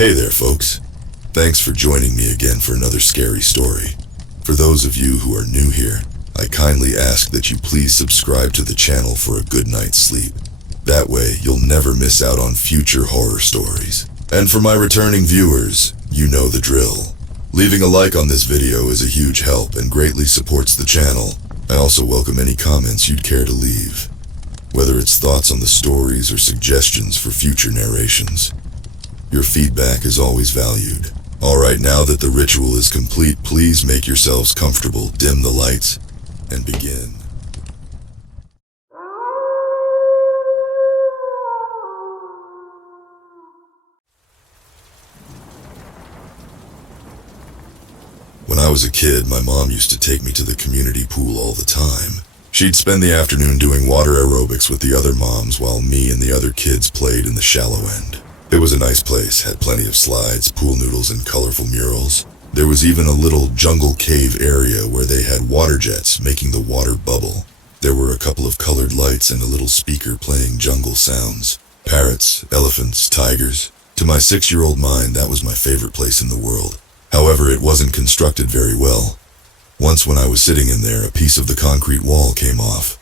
Hey there, folks. Thanks for joining me again for another scary story. For those of you who are new here, I kindly ask that you please subscribe to the channel for a good night's sleep. That way, you'll never miss out on future horror stories. And for my returning viewers, you know the drill. Leaving a like on this video is a huge help and greatly supports the channel. I also welcome any comments you'd care to leave, whether it's thoughts on the stories or suggestions for future narrations. Your feedback is always valued. Alright, now that the ritual is complete, please make yourselves comfortable, dim the lights, and begin. When I was a kid, my mom used to take me to the community pool all the time. She'd spend the afternoon doing water aerobics with the other moms while me and the other kids played in the shallow end. It was a nice place, had plenty of slides, pool noodles, and colorful murals. There was even a little jungle cave area where they had water jets making the water bubble. There were a couple of colored lights and a little speaker playing jungle sounds. Parrots, elephants, tigers. To my 6-year-old mind, that was my favorite place in the world. However, it wasn't constructed very well. Once when I was sitting in there, a piece of the concrete wall came off.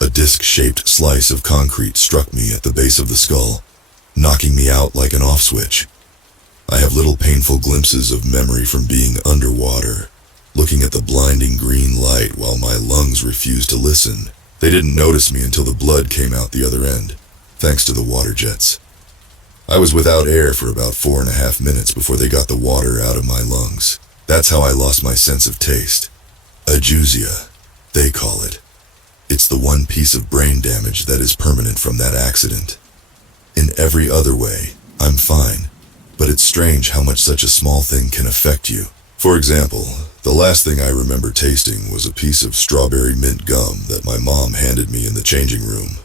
A disc-shaped slice of concrete struck me at the base of the skull, knocking me out like an off switch. I have little painful glimpses of memory from being underwater, looking at the blinding green light while my lungs refused to listen. They didn't notice me until the blood came out the other end, thanks to the water jets. I was without air for about 4.5 minutes before they got the water out of my lungs. That's how I lost my sense of taste. Ageusia, they call it. It's the one piece of brain damage that is permanent from that accident. In every other way, I'm fine, but it's strange how much such a small thing can affect you. For example, the last thing I remember tasting was a piece of strawberry mint gum that my mom handed me in the changing room.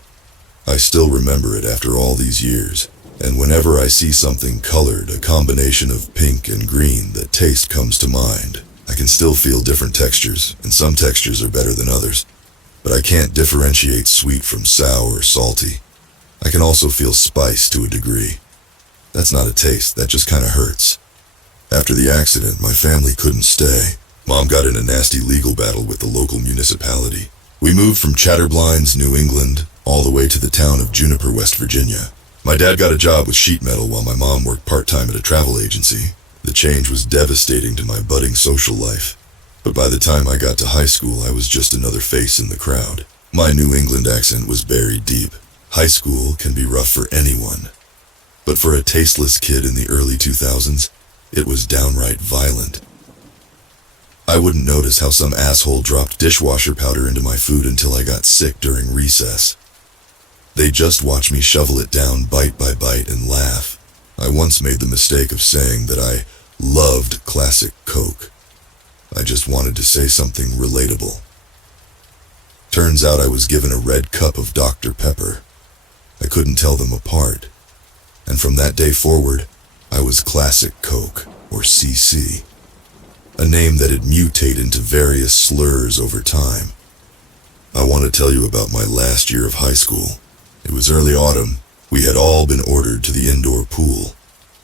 I still remember it after all these years, and whenever I see something colored, a combination of pink and green, that taste comes to mind. I can still feel different textures, and some textures are better than others, but I can't differentiate sweet from sour or salty. I can also feel spice to a degree. That's not a taste, that just kinda hurts. After the accident, my family couldn't stay. Mom got in a nasty legal battle with the local municipality. We moved from Chatterblines, New England, all the way to the town of Juniper, West Virginia. My dad got a job with sheet metal while my mom worked part-time at a travel agency. The change was devastating to my budding social life. But by the time I got to high school, I was just another face in the crowd. My New England accent was buried deep. High school can be rough for anyone, but for a tasteless kid in the early 2000s, it was downright violent. I wouldn't notice how some asshole dropped dishwasher powder into my food until I got sick during recess. They just watch me shovel it down bite by bite and laugh. I once made the mistake of saying that I loved classic Coke. I just wanted to say something relatable. Turns out I was given a red cup of Dr. Pepper. I couldn't tell them apart, and from that day forward, I was Classic Coke, or CC, a name that had mutated into various slurs over time. I want to tell you about my last year of high school. It was early autumn. We had all been ordered to the indoor pool,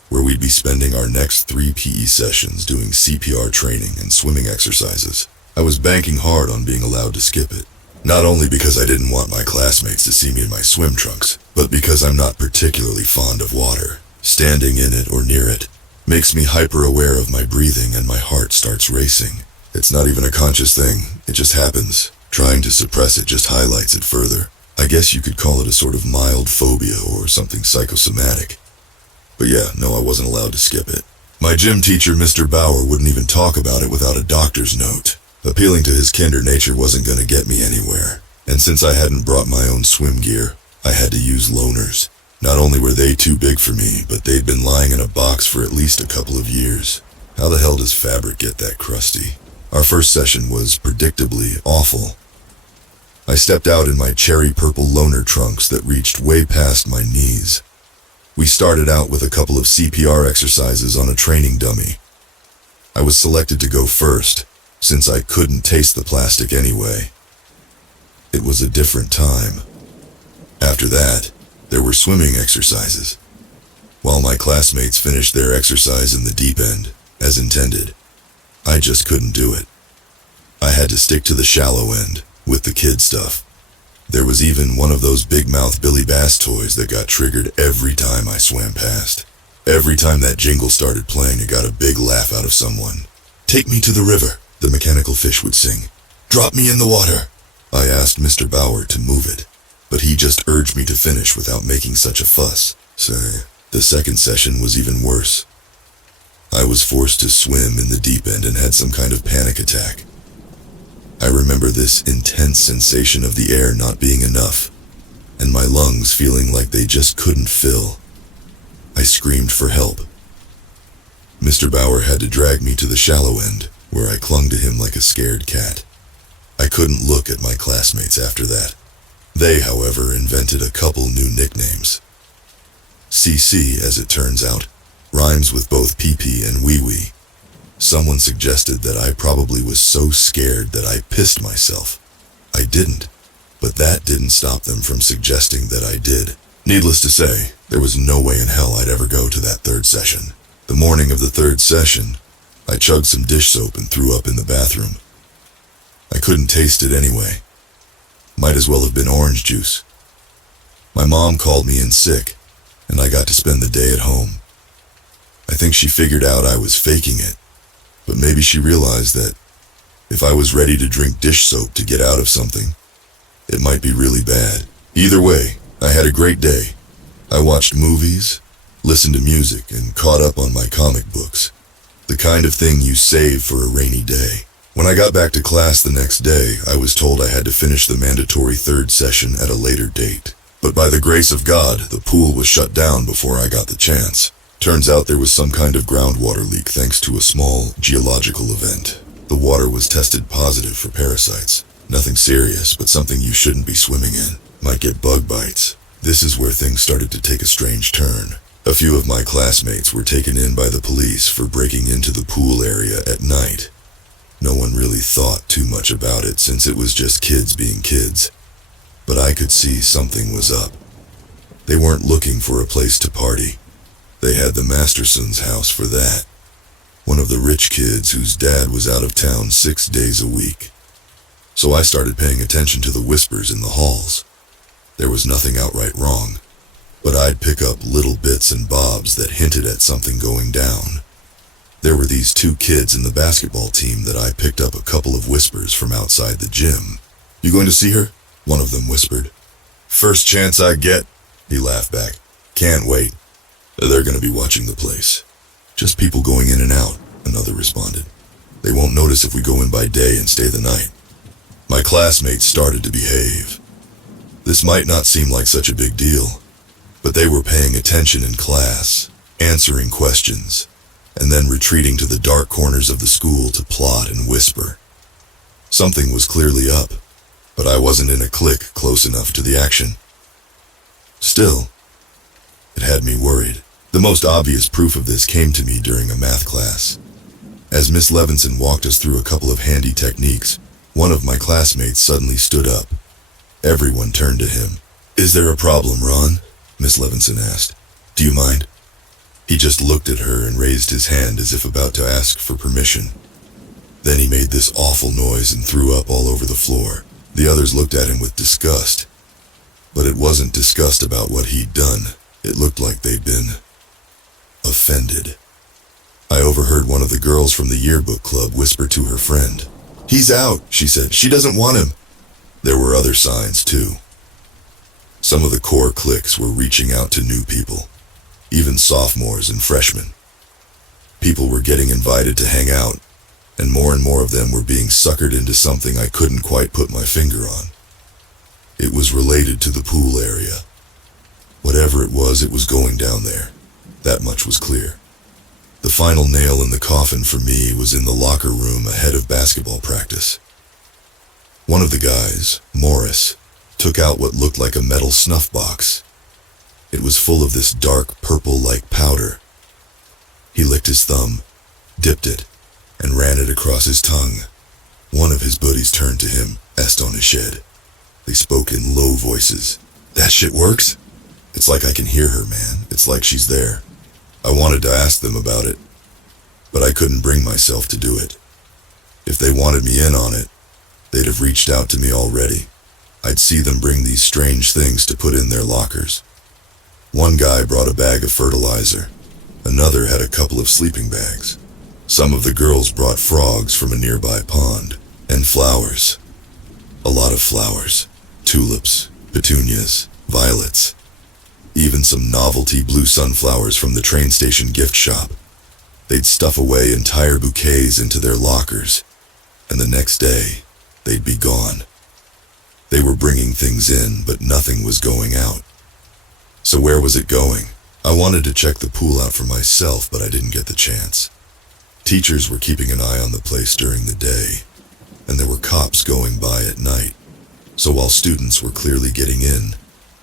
where we'd be spending our next 3 PE sessions doing CPR training and swimming exercises. I was banking hard on being allowed to skip it. Not only because I didn't want my classmates to see me in my swim trunks, but because I'm not particularly fond of water. Standing in it or near it makes me hyper-aware of my breathing and my heart starts racing. It's not even a conscious thing, it just happens. Trying to suppress it just highlights it further. I guess you could call it a sort of mild phobia or something psychosomatic. But yeah, no, I wasn't allowed to skip it. My gym teacher, Mr. Bauer, wouldn't even talk about it without a doctor's note. Appealing to his kinder nature wasn't going to get me anywhere, and since I hadn't brought my own swim gear, I had to use loaners. Not only were they too big for me, but they'd been lying in a box for at least a couple of years. How the hell does fabric get that crusty? Our first session was predictably awful. I stepped out in my cherry purple loaner trunks that reached way past my knees. We started out with a couple of CPR exercises on a training dummy. I was selected to go first, since I couldn't taste the plastic anyway. It was a different time. After that, there were swimming exercises. while my classmates finished their exercise in the deep end, as intended. I just couldn't do it. I had to stick to the shallow end, with the kid stuff. There was even one of those big-mouth Billy Bass toys that got triggered every time I swam past. Every time that jingle started playing, it got a big laugh out of someone. "Take me to the river," the mechanical fish would sing. "Drop me in the water." I asked Mr. Bauer to move it, but he just urged me to finish without making such a fuss. The second session was even worse. I was forced to swim in the deep end and had some kind of panic attack. I remember this intense sensation of the air not being enough, and my lungs feeling like they just couldn't fill. I screamed for help. Mr. Bauer had to drag me to the shallow end, where I clung to him like a scared cat. I couldn't look at my classmates after that. They, however, invented a couple new nicknames. CC, as it turns out, rhymes with both pee-pee and wee-wee. Someone suggested that I probably was so scared that I pissed myself. I didn't, but that didn't stop them from suggesting that I did. Needless to say, there was no way in hell I'd ever go to that third session. The morning of the third session, I chugged some dish soap and threw up in the bathroom. I couldn't taste it anyway. Might as well have been orange juice. My mom called me in sick, and I got to spend the day at home. I think she figured out I was faking it, but maybe she realized that if I was ready to drink dish soap to get out of something, it might be really bad. Either way, I had a great day. I watched movies, listened to music, and caught up on my comic books. The kind of thing you save for a rainy day. When I got back to class the next day, I was told I had to finish the mandatory third session at a later date. But by the grace of God, the pool was shut down before I got the chance. Turns out there was some kind of groundwater leak thanks to a small geological event. The water was tested positive for parasites. Nothing serious, but something you shouldn't be swimming in. Might get bug bites. This is where things started to take a strange turn. A few of my classmates were taken in by the police for breaking into the pool area at night. No one really thought too much about it since it was just kids being kids. But I could see something was up. They weren't looking for a place to party. They had the Masterson's house for that. One of the rich kids whose dad was out of town 6 days a week. So I started paying attention to the whispers in the halls. There was nothing outright wrong, but I'd pick up little bits and bobs that hinted at something going down. There were these two kids in the basketball team that I picked up a couple of whispers from outside the gym. "You going to see her?" one of them whispered. "First chance I get," he laughed back. "Can't wait. They're going to be watching the place." "Just people going in and out," another responded. "They won't notice if we go in by day and stay the night." My classmates started to behave. This might not seem like such a big deal, but they were paying attention in class, answering questions, and then retreating to the dark corners of the school to plot and whisper. Something was clearly up, but I wasn't in a clique close enough to the action. Still, it had me worried. The most obvious proof of this came to me during a math class. As Miss Levinson walked us through a couple of handy techniques, one of my classmates suddenly stood up. Everyone turned to him. "Is there a problem, Ron?" Miss Levinson asked. "Do you mind?" He just looked at her and raised his hand as if about to ask for permission. Then he made this awful noise and threw up all over the floor. The others looked at him with disgust. But it wasn't disgust about what he'd done. It looked like they'd been offended. I overheard one of the girls from the yearbook club whisper to her friend. "He's out," she said. "She doesn't want him." There were other signs, too. Some of the core cliques were reaching out to new people, even sophomores and freshmen. People were getting invited to hang out, and more of them were being suckered into something I couldn't quite put my finger on. It was related to the pool area. Whatever it was going down there. That much was clear. The final nail in the coffin for me was in the locker room ahead of basketball practice. One of the guys, Morris, took out what looked like a metal snuff box. It was full of this dark purple-like powder. He licked his thumb, dipped it, and ran it across his tongue. One of his buddies turned to him, astonished. They spoke in low voices. "That shit works?" "It's like I can hear her, man. It's like she's there." wanted to ask them about it, but I couldn't bring myself to do it. If they wanted me in on it, they'd have reached out to me already. I'd see them bring these strange things to put in their lockers. One guy brought a bag of fertilizer. Another had a couple of sleeping bags. Some of the girls brought frogs from a nearby pond, and flowers. A lot of flowers. Tulips, petunias, violets. Even some novelty blue sunflowers from the train station gift shop. They'd stuff away entire bouquets into their lockers, and the next day, they'd be gone. They were bringing things in, but nothing was going out. So where was it going? I wanted to check the pool out for myself, but I didn't get the chance. Teachers were keeping an eye on the place during the day, and there were cops going by at night. So while students were clearly getting in,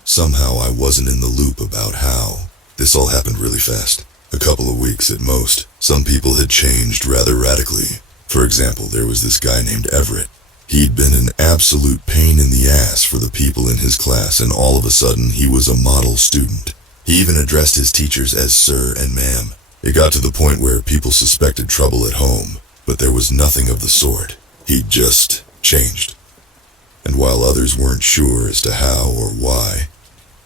somehow I wasn't in the loop about how. This all happened really fast. A couple of weeks at most. Some people had changed rather radically. For example, there was this guy named Everett. He'd been an absolute pain in the ass for the people in his class, and all of a sudden he was a model student. He even addressed his teachers as sir and ma'am. It got to the point where people suspected trouble at home, but there was nothing of the sort. He'd just changed. And while others weren't sure as to how or why,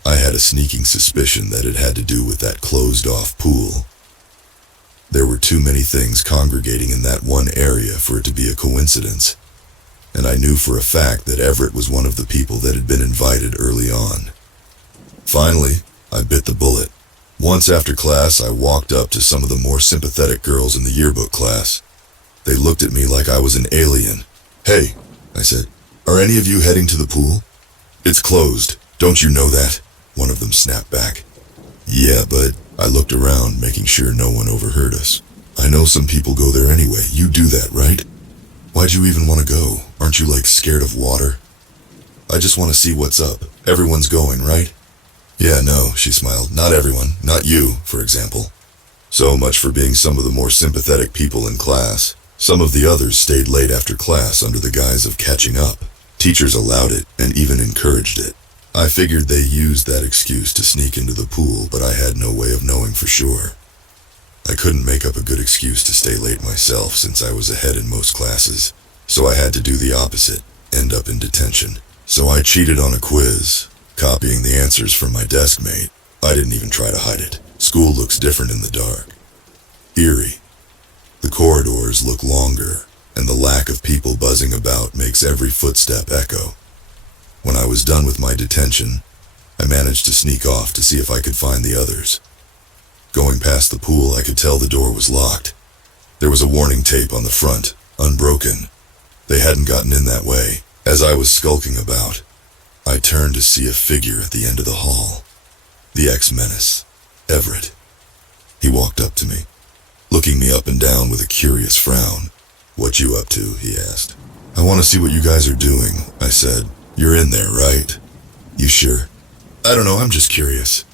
I had a sneaking suspicion that it had to do with that closed-off pool. There were too many things congregating in that one area for it to be a coincidence, and I knew for a fact that Everett was one of the people that had been invited early on. Finally, I bit the bullet. Once after class, I walked up to some of the more sympathetic girls in the yearbook class. They looked at me like I was an alien. "Hey," I said, "are any of you heading to the pool?" "It's closed. Don't you know that?" One of them snapped back. "Yeah, but..." I looked around, making sure no one overheard us. "I know some people go there anyway. You do that, right? Why'd you even want to go? Aren't you, like, scared of water?" "I just want to see what's up. Everyone's going, right?" "Yeah, no," she smiled. "Not everyone. Not you, for example." So much for being some of the more sympathetic people in class. Some of the others stayed late after class under the guise of catching up. Teachers allowed it and even encouraged it. I figured they used that excuse to sneak into the pool, but I had no way of knowing for sure. I couldn't make up a good excuse to stay late myself since I was ahead in most classes, so I had to do the opposite, end up in detention. So I cheated on a quiz, copying the answers from my desk mate. I didn't even try to hide it. School looks different in the dark. Eerie. The corridors look longer, and the lack of people buzzing about makes every footstep echo. When I was done with my detention, I managed to sneak off to see if I could find the others. Going past the pool, I could tell the door was locked. There was a warning tape on the front, unbroken. They hadn't gotten in that way. As I was skulking about, I turned to see a figure at the end of the hall. The ex-menace, Everett. He walked up to me, looking me up and down with a curious frown. "What you up to?" he asked. "I want to see what you guys are doing," I said. "You're in there, right?" "You sure?" "I don't know, I'm just curious."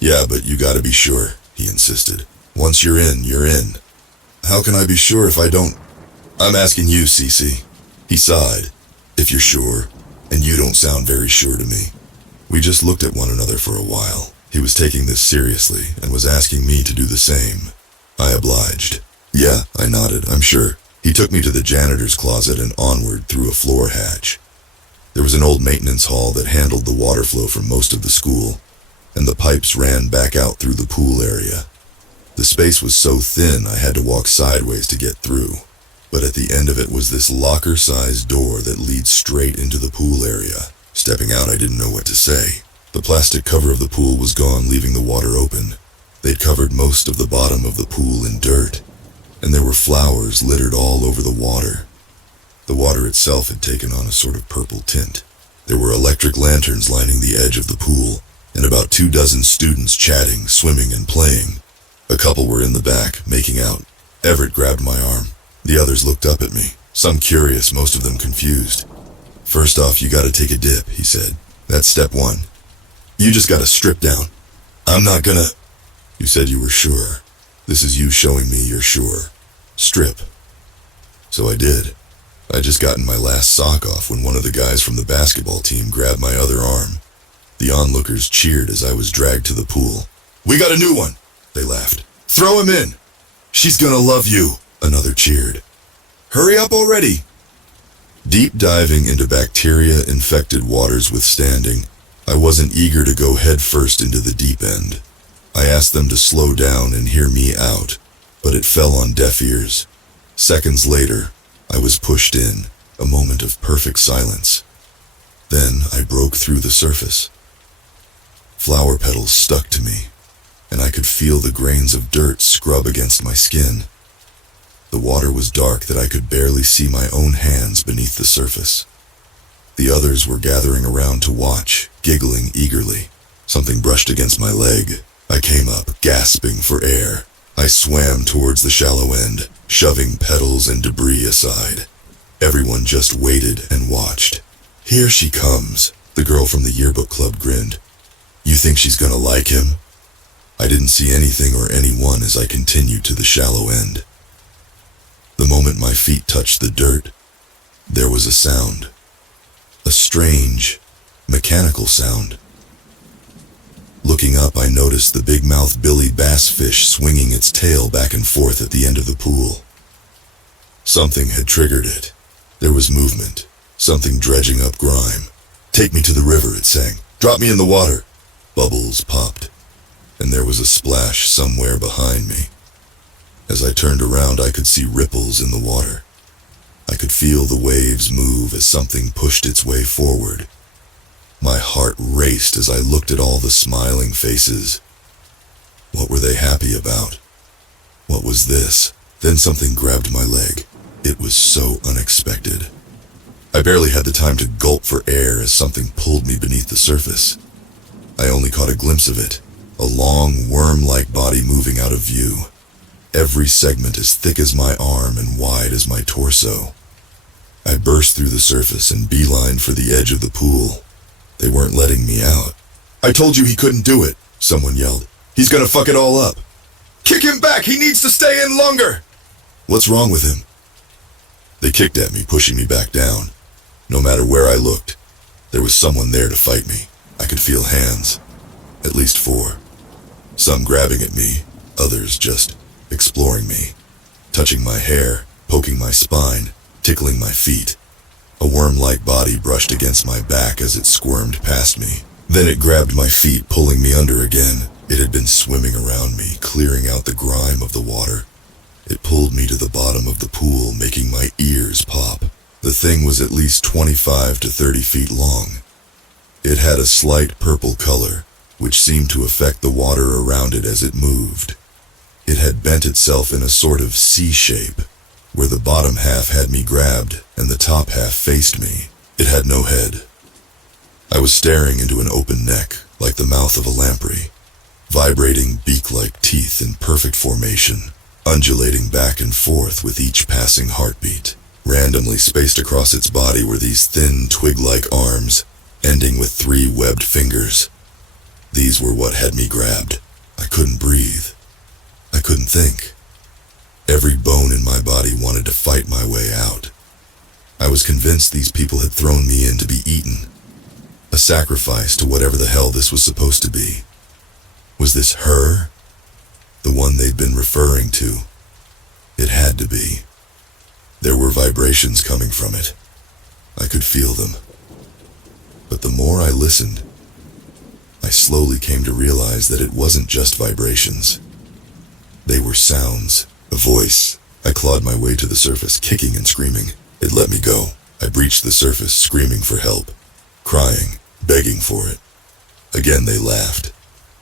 "Yeah, but you gotta be sure," he insisted. "Once you're in, you're in." "How can I be sure if I don't—" "I'm asking you, Cece." He sighed. "If you're sure, and you don't sound very sure to me." We just looked at one another for a while. He was taking this seriously and was asking me to do the same. I obliged. "Yeah," I nodded, "I'm sure." He took me to the janitor's closet and onward through a floor hatch. There was an old maintenance hall that handled the water flow from most of the school, and the pipes ran back out through the pool area. The space was so thin I had to walk sideways to get through, but at the end of it was this locker-sized door that leads straight into the pool area. Stepping out, I didn't know what to say. The plastic cover of the pool was gone, leaving the water open. They'd covered most of the bottom of the pool in dirt, and there were flowers littered all over the water. The water itself had taken on a sort of purple tint. There were electric lanterns lining the edge of the pool, and about 24 students chatting, swimming, and playing. A couple were in the back, making out. Everett grabbed my arm. The others looked up at me, some curious, most of them confused. "First off, you gotta take a dip," he said. "That's step one. You just gotta strip down." "I'm not gonna..." "You said you were sure. This is you showing me you're sure. Strip." So I did. I'd just gotten my last sock off when one of the guys from the basketball team grabbed my other arm. The onlookers cheered as I was dragged to the pool. "We got a new one!" They laughed. Throw him in! She's gonna love you, another cheered. Hurry up already! Deep diving into bacteria-infected waters withstanding, I wasn't eager to go head first into the deep end. I asked them to slow down and hear me out, but it fell on deaf ears. Seconds later, I was pushed in, a moment of perfect silence. Then I broke through the surface. Flower petals stuck to me, and I could feel the grains of dirt scrub against my skin. The water was dark that I could barely see my own hands beneath the surface. The others were gathering around to watch, giggling eagerly. Something brushed against my leg. I came up, gasping for air. I swam towards the shallow end, shoving petals and debris aside. Everyone just waited and watched. Here she comes, the girl from the yearbook club grinned. You think she's gonna like him? I didn't see anything or anyone as I continued to the shallow end. The moment my feet touched the dirt, there was a sound. A strange, mechanical sound. Looking up, I noticed the big-mouthed billy bass fish swinging its tail back and forth at the end of the pool. Something had triggered it. There was movement, something dredging up grime. Take me to the river, it sang. Drop me in the water. Bubbles popped, and there was a splash somewhere behind me. As I turned around, I could see ripples in the water. I could feel the waves move as something pushed its way forward. My heart raced as I looked at all the smiling faces. What were they happy about? What was this? Then something grabbed my leg. It was so unexpected. I barely had the time to gulp for air as something pulled me beneath the surface. I only caught a glimpse of it, a long, worm-like body moving out of view. Every segment as thick as my arm and wide as my torso. I burst through the surface and beelined for the edge of the pool. They weren't letting me out. I told you he couldn't do it, someone yelled. He's gonna fuck it all up. Kick him back, he needs to stay in longer! What's wrong with him? They kicked at me, pushing me back down. No matter where I looked, there was someone there to fight me. I could feel hands, at least 4. Some grabbing at me, others just exploring me, touching my hair, poking my spine, tickling my feet. A worm-like body brushed against my back as it squirmed past me. Then it grabbed my feet, pulling me under again. It had been swimming around me, clearing out the grime of the water. It pulled me to the bottom of the pool, making my ears pop. The thing was at least 25 to 30 feet long. It had a slight purple color, which seemed to affect the water around it as it moved. It had bent itself in a sort of C shape, where the bottom half had me grabbed and the top half faced me. It had no head. I was staring into an open neck, like the mouth of a lamprey, vibrating beak-like teeth in perfect formation, undulating back and forth with each passing heartbeat. Randomly spaced across its body were these thin, twig-like arms, ending with 3 webbed fingers. These were what had me grabbed. I couldn't breathe. I couldn't think. Every bone in my body wanted to fight my way out. I was convinced these people had thrown me in to be eaten. A sacrifice to whatever the hell this was supposed to be. Was this her? The one they'd been referring to? It had to be. There were vibrations coming from it. I could feel them. But the more I listened, I slowly came to realize that it wasn't just vibrations. They were sounds, a voice. I clawed my way to the surface, kicking and screaming. It let me go. I breached the surface, screaming for help, crying, begging for it. Again they laughed.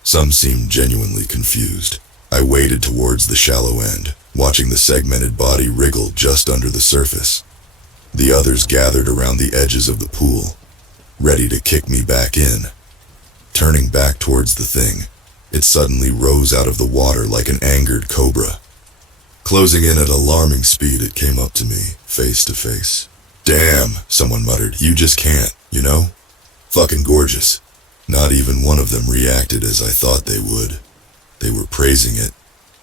Some seemed genuinely confused. I waded towards the shallow end, watching the segmented body wriggle just under the surface. The others gathered around the edges of the pool, ready to kick me back in. Turning back towards the thing, it suddenly rose out of the water like an angered cobra. Closing in at alarming speed, it came up to me, face to face. Damn, someone muttered, you just can't, you know? Fucking gorgeous. Not even one of them reacted as I thought they would. They were praising it,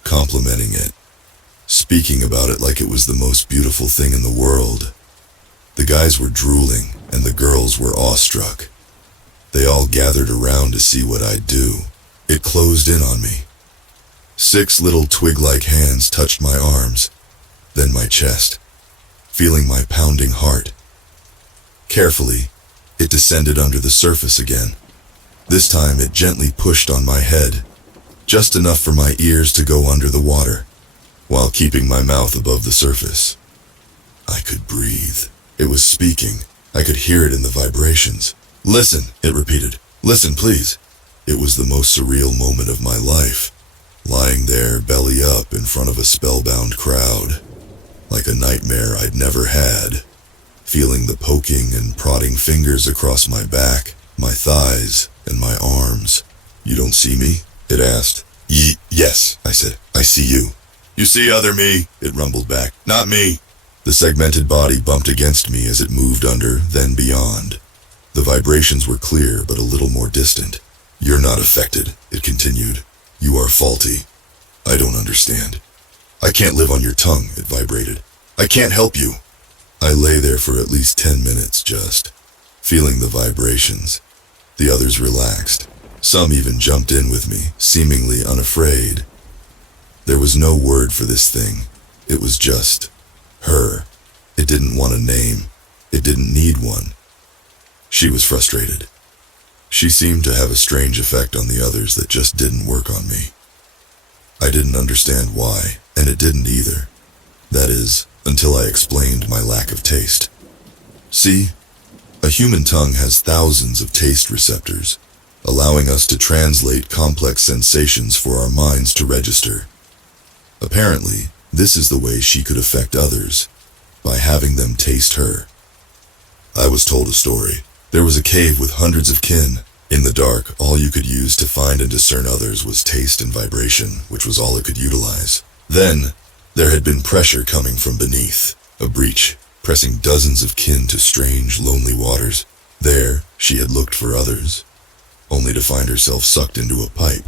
complimenting it, speaking about it like it was the most beautiful thing in the world. The guys were drooling, and the girls were awestruck. They all gathered around to see what I'd do. It closed in on me. 6 little twig-like hands touched my arms, then my chest, feeling my pounding heart. Carefully, it descended under the surface again. This time it gently pushed on my head, just enough for my ears to go under the water, while keeping my mouth above the surface. I could breathe. It was speaking. I could hear it in the vibrations. "Listen," it repeated. "Listen, please." It was the most surreal moment of my life, lying there belly up in front of a spellbound crowd, like a nightmare I'd never had, feeling the poking and prodding fingers across my back, my thighs, and my arms. "You don't see me?" it asked. Yes, I said. "I see you." "You see other me," it rumbled back. "Not me." The segmented body bumped against me as it moved under, then beyond. The vibrations were clear, but a little more distant. "You're not affected," it continued. "You are faulty. I don't understand. I can't live on your tongue," it vibrated. "I can't help you." I lay there for at least 10 minutes just, feeling the vibrations. The others relaxed. Some even jumped in with me, seemingly unafraid. There was no word for this thing. It was just her. It didn't want a name. It didn't need one. She was frustrated. She seemed to have a strange effect on the others that just didn't work on me. I didn't understand why, and it didn't either. That is, until I explained my lack of taste. See, a human tongue has thousands of taste receptors, allowing us to translate complex sensations for our minds to register. Apparently, this is the way she could affect others, by having them taste her. I was told a story. There was a cave with hundreds of kin. In the dark, all you could use to find and discern others was taste and vibration, which was all it could utilize. Then, there had been pressure coming from beneath, a breach, pressing dozens of kin to strange, lonely waters. There, she had looked for others, only to find herself sucked into a pipe.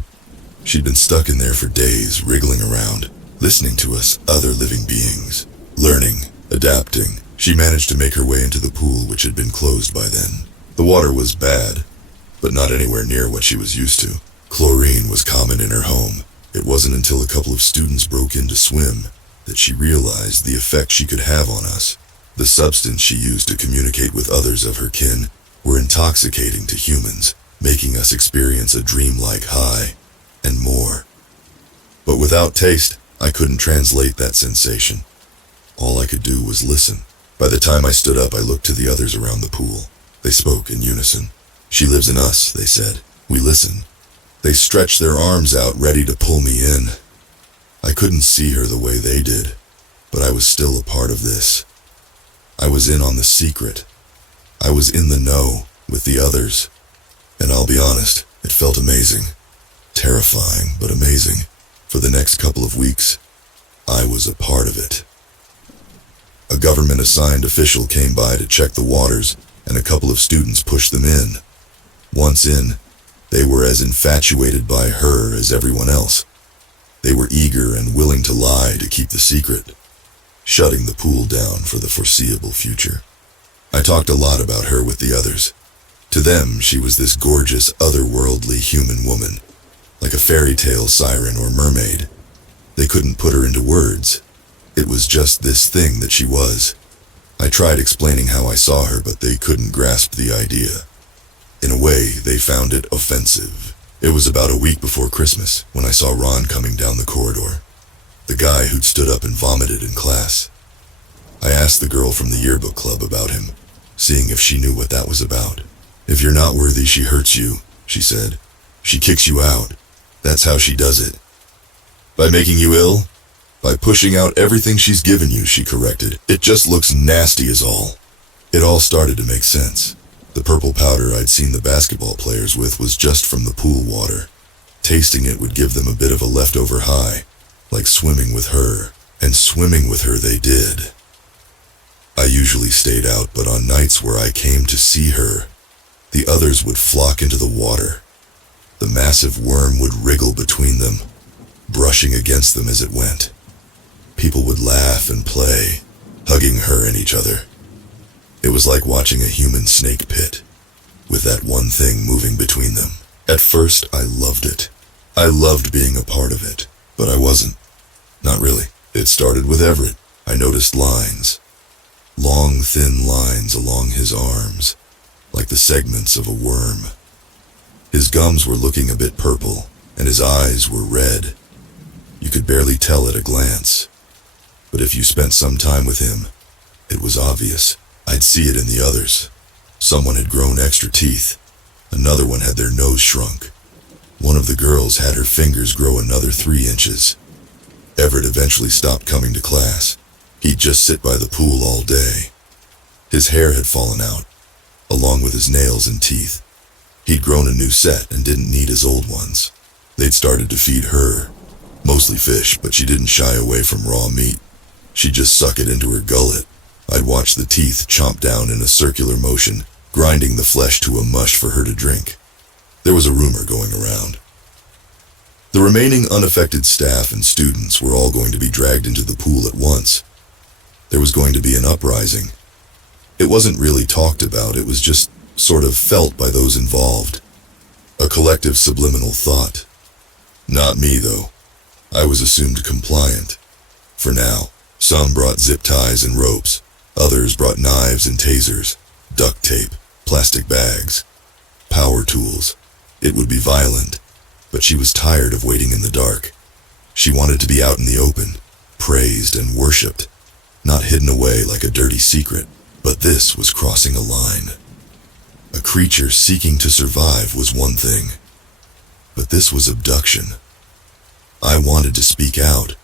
She'd been stuck in there for days, wriggling around, listening to us, other living beings, learning, adapting. She managed to make her way into the pool, which had been closed by then. The water was bad, but not anywhere near what she was used to. Chlorine was common in her home. It wasn't until a couple of students broke in to swim that she realized the effect she could have on us. The substance she used to communicate with others of her kin were intoxicating to humans, making us experience a dreamlike high, and more. But without taste, I couldn't translate that sensation. All I could do was listen. By the time I stood up, I looked to the others around the pool. They spoke in unison. "She lives in us," they said. "We listen." They stretched their arms out, ready to pull me in. I couldn't see her the way they did, but I was still a part of this. I was in on the secret. I was in the know with the others. And I'll be honest, it felt amazing. Terrifying, but amazing. For the next couple of weeks, I was a part of it. A government-assigned official came by to check the waters, and a couple of students pushed them in. Once in, they were as infatuated by her as everyone else. They were eager and willing to lie to keep the secret, shutting the pool down for the foreseeable future. I talked a lot about her with the others. To them, she was this gorgeous, otherworldly human woman, like a fairy tale siren or mermaid. They couldn't put her into words. It was just this thing that she was. I tried explaining how I saw her, but they couldn't grasp the idea. In a way, they found it offensive. It was about a week before Christmas when I saw Ron coming down the corridor, the guy who'd stood up and vomited in class. I asked the girl from the yearbook club about him, seeing if she knew what that was about. "If you're not worthy, she hurts you," she said. "She kicks you out. That's how she does it." "By making you ill?" "By pushing out everything she's given you," she corrected. "It just looks nasty is all." It all started to make sense. The purple powder I'd seen the basketball players with was just from the pool water. Tasting it would give them a bit of a leftover high, like swimming with her, and swimming with her they did. I usually stayed out, but on nights where I came to see her, the others would flock into the water. The massive worm would wriggle between them, brushing against them as it went. People would laugh and play, hugging her and each other. It was like watching a human snake pit, with that one thing moving between them. At first, I loved it. I loved being a part of it. But I wasn't. Not really. It started with Everett. I noticed lines. Long, thin lines along his arms, like the segments of a worm. His gums were looking a bit purple, and his eyes were red. You could barely tell at a glance. But if you spent some time with him, it was obvious. I'd see it in the others. Someone had grown extra teeth. Another one had their nose shrunk. One of the girls had her fingers grow another 3 inches. Everett eventually stopped coming to class. He'd just sit by the pool all day. His hair had fallen out, along with his nails and teeth. He'd grown a new set and didn't need his old ones. They'd started to feed her. Mostly fish, but she didn't shy away from raw meat. She'd just suck it into her gullet. I'd watch the teeth chomp down in a circular motion, grinding the flesh to a mush for her to drink. There was a rumor going around. The remaining unaffected staff and students were all going to be dragged into the pool at once. There was going to be an uprising. It wasn't really talked about, it was just sort of felt by those involved. A collective subliminal thought. Not me, though. I was assumed compliant. For now, some brought zip ties and ropes. Others brought knives and tasers, duct tape, plastic bags, power tools. It would be violent, but she was tired of waiting in the dark. She wanted to be out in the open, praised and worshipped, not hidden away like a dirty secret. But this was crossing a line. A creature seeking to survive was one thing, but this was abduction. I wanted to speak out,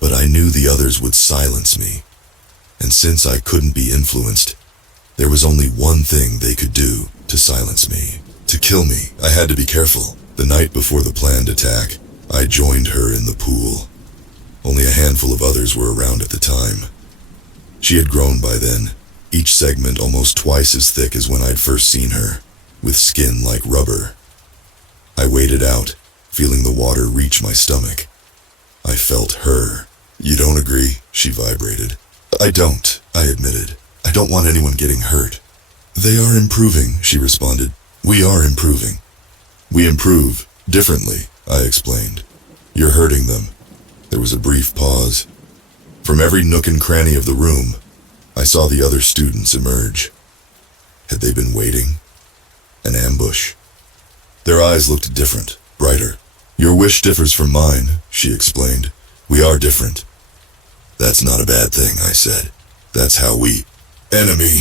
but I knew the others would silence me. And since I couldn't be influenced, there was only one thing they could do to silence me. To kill me, I had to be careful. The night before the planned attack, I joined her in the pool. Only a handful of others were around at the time. She had grown by then, each segment almost twice as thick as when I'd first seen her, with skin like rubber. I waded out, feeling the water reach my stomach. I felt her. You don't agree? She vibrated. I don't, I admitted. I don't want anyone getting hurt. They are improving, she responded. We are improving. We improve differently, I explained. You're hurting them. There was a brief pause. From every nook and cranny of the room, I saw the other students emerge. Had they been waiting? An ambush. Their eyes looked different, brighter. Your wish differs from mine, she explained. We are different. That's not a bad thing, I said. That's how we... Enemy!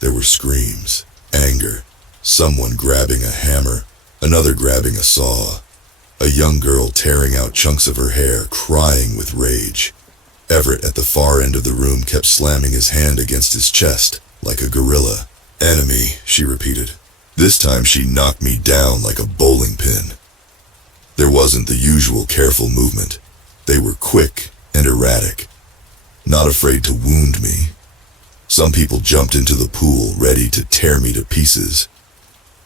There were screams, anger, someone grabbing a hammer, another grabbing a saw, a young girl tearing out chunks of her hair, crying with rage. Everett at the far end of the room kept slamming his hand against his chest, like a gorilla. Enemy, she repeated. This time she knocked me down like a bowling pin. There wasn't the usual careful movement. They were quick and erratic, not afraid to wound me. Some people jumped into the pool, ready to tear me to pieces.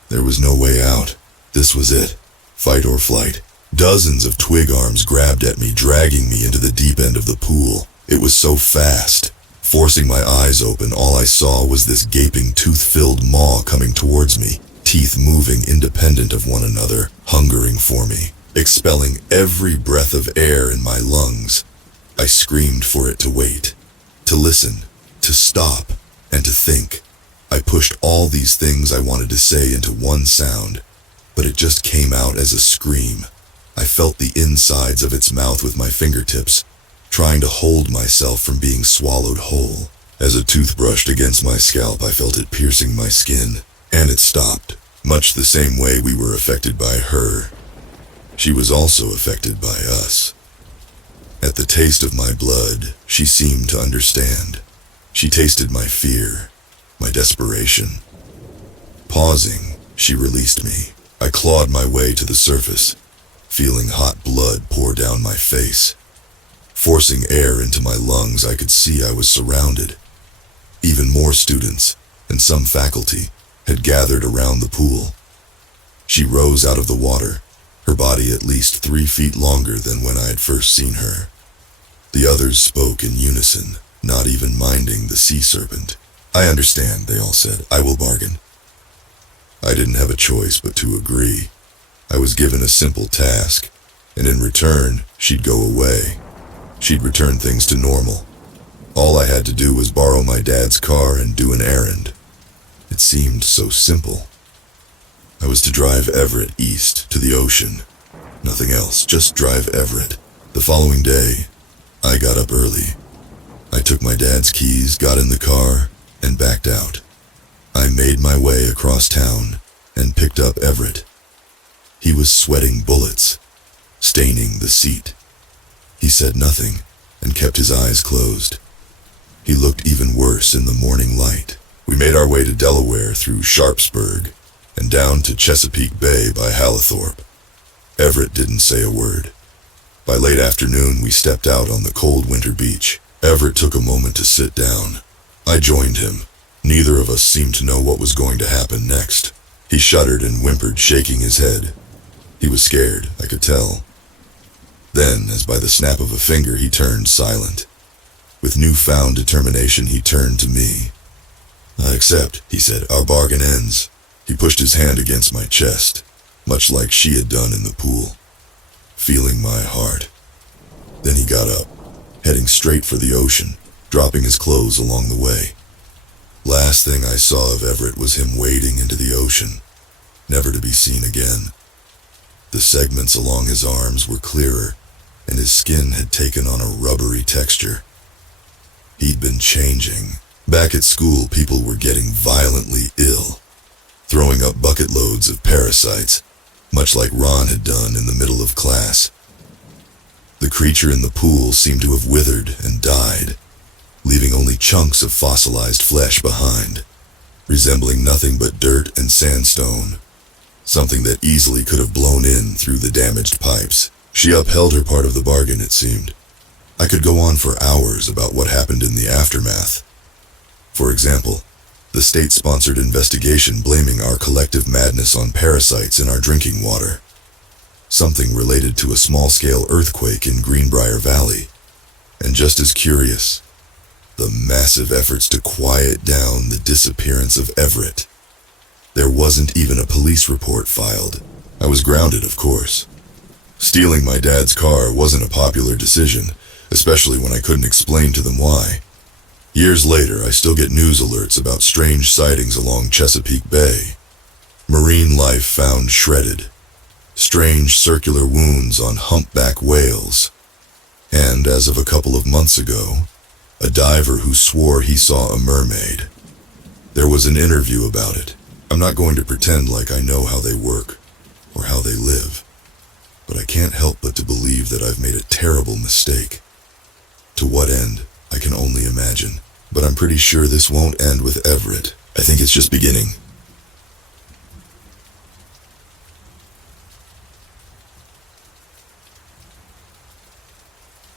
There was no way out. This was it. Fight or flight. Dozens of twig arms grabbed at me, dragging me into the deep end of the pool. It was so fast. Forcing my eyes open, all I saw was this gaping, tooth-filled maw coming towards me, teeth moving independent of one another, hungering for me, expelling every breath of air in my lungs. I screamed for it to wait, to listen, to stop, and to think. I pushed all these things I wanted to say into one sound, but it just came out as a scream. I felt the insides of its mouth with my fingertips, trying to hold myself from being swallowed whole. As a tooth brushed against my scalp, I felt it piercing my skin, and it stopped, much the same way we were affected by her. She was also affected by us. At the taste of my blood, she seemed to understand. She tasted my fear, my desperation. Pausing, she released me. I clawed my way to the surface, feeling hot blood pour down my face. Forcing air into my lungs, I could see I was surrounded. Even more students, and some faculty, had gathered around the pool. She rose out of the water, her body at least 3 feet longer than when I had first seen her. The others spoke in unison, not even minding the sea serpent. I understand, they all said. I will bargain. I didn't have a choice but to agree. I was given a simple task, and in return, She'd go away. She'd return things to normal. All I had to do was borrow my dad's car and do an errand. It seemed so simple. I was to drive Everett east to the ocean. Nothing else, just drive Everett. The following day, I got up early. I took my dad's keys, got in the car, and backed out. I made my way across town and picked up Everett. He was sweating bullets, staining the seat. He said nothing and kept his eyes closed. He looked even worse in the morning light. We made our way to Delaware through Sharpsburg and down to Chesapeake Bay by Hallethorpe. Everett didn't say a word. By late afternoon, we stepped out on the cold winter beach. Everett took a moment to sit down. I joined him. Neither of us seemed to know what was going to happen next. He shuddered and whimpered, shaking his head. He was scared, I could tell. Then, as by the snap of a finger, he turned silent. With newfound determination, he turned to me. "I accept," he said. "Our bargain ends." He pushed his hand against my chest, much like she had done in the pool, feeling my heart. Then he got up, heading straight for the ocean, dropping his clothes along the way. Last thing I saw of Everett was him wading into the ocean, never to be seen again. The segments along his arms were clearer, and his skin had taken on a rubbery texture. He'd been changing. Back at school, people were getting violently ill, throwing up bucket loads of parasites, much like Ron had done in the middle of class. The creature in the pool seemed to have withered and died, leaving only chunks of fossilized flesh behind, resembling nothing but dirt and sandstone, something that easily could have blown in through the damaged pipes. She upheld her part of the bargain, it seemed. I could go on for hours about what happened in the aftermath. For example, the state-sponsored investigation blaming our collective madness on parasites in our drinking water. Something related to a small-scale earthquake in Greenbrier Valley. And just as curious, the massive efforts to quiet down the disappearance of Everett. There wasn't even a police report filed. I was grounded, of course. Stealing my dad's car wasn't a popular decision, especially when I couldn't explain to them why. Years later, I still get news alerts about strange sightings along Chesapeake Bay. Marine life found shredded. Strange circular wounds on humpback whales. And, as of a couple of months ago, a diver who swore he saw a mermaid. There was an interview about it. I'm not going to pretend like I know how they work, or how they live. But I can't help but to believe that I've made a terrible mistake. To what end, I can only imagine. But I'm pretty sure this won't end with Everett. I think it's just beginning.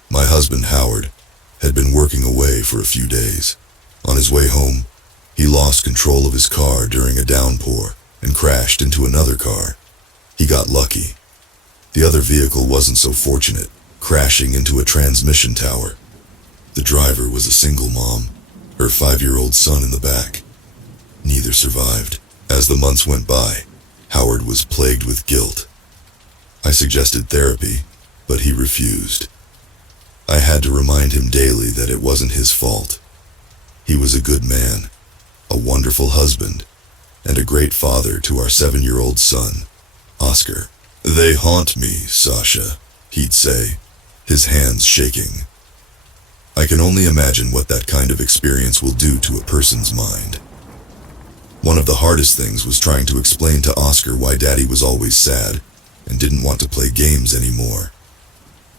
My husband, Howard, had been working away for a few days. On his way home, he lost control of his car during a downpour and crashed into another car. He got lucky. The other vehicle wasn't so fortunate, crashing into a transmission tower. The driver was a single mom, her 5-year-old son in the back. Neither survived. As the months went by, Howard was plagued with guilt. I suggested therapy, but he refused. I had to remind him daily that it wasn't his fault. He was a good man, a wonderful husband, and a great father to our 7-year-old son, Oscar. "They haunt me, Sasha," he'd say, his hands shaking. I can only imagine what that kind of experience will do to a person's mind. One of the hardest things was trying to explain to Oscar why Daddy was always sad and didn't want to play games anymore.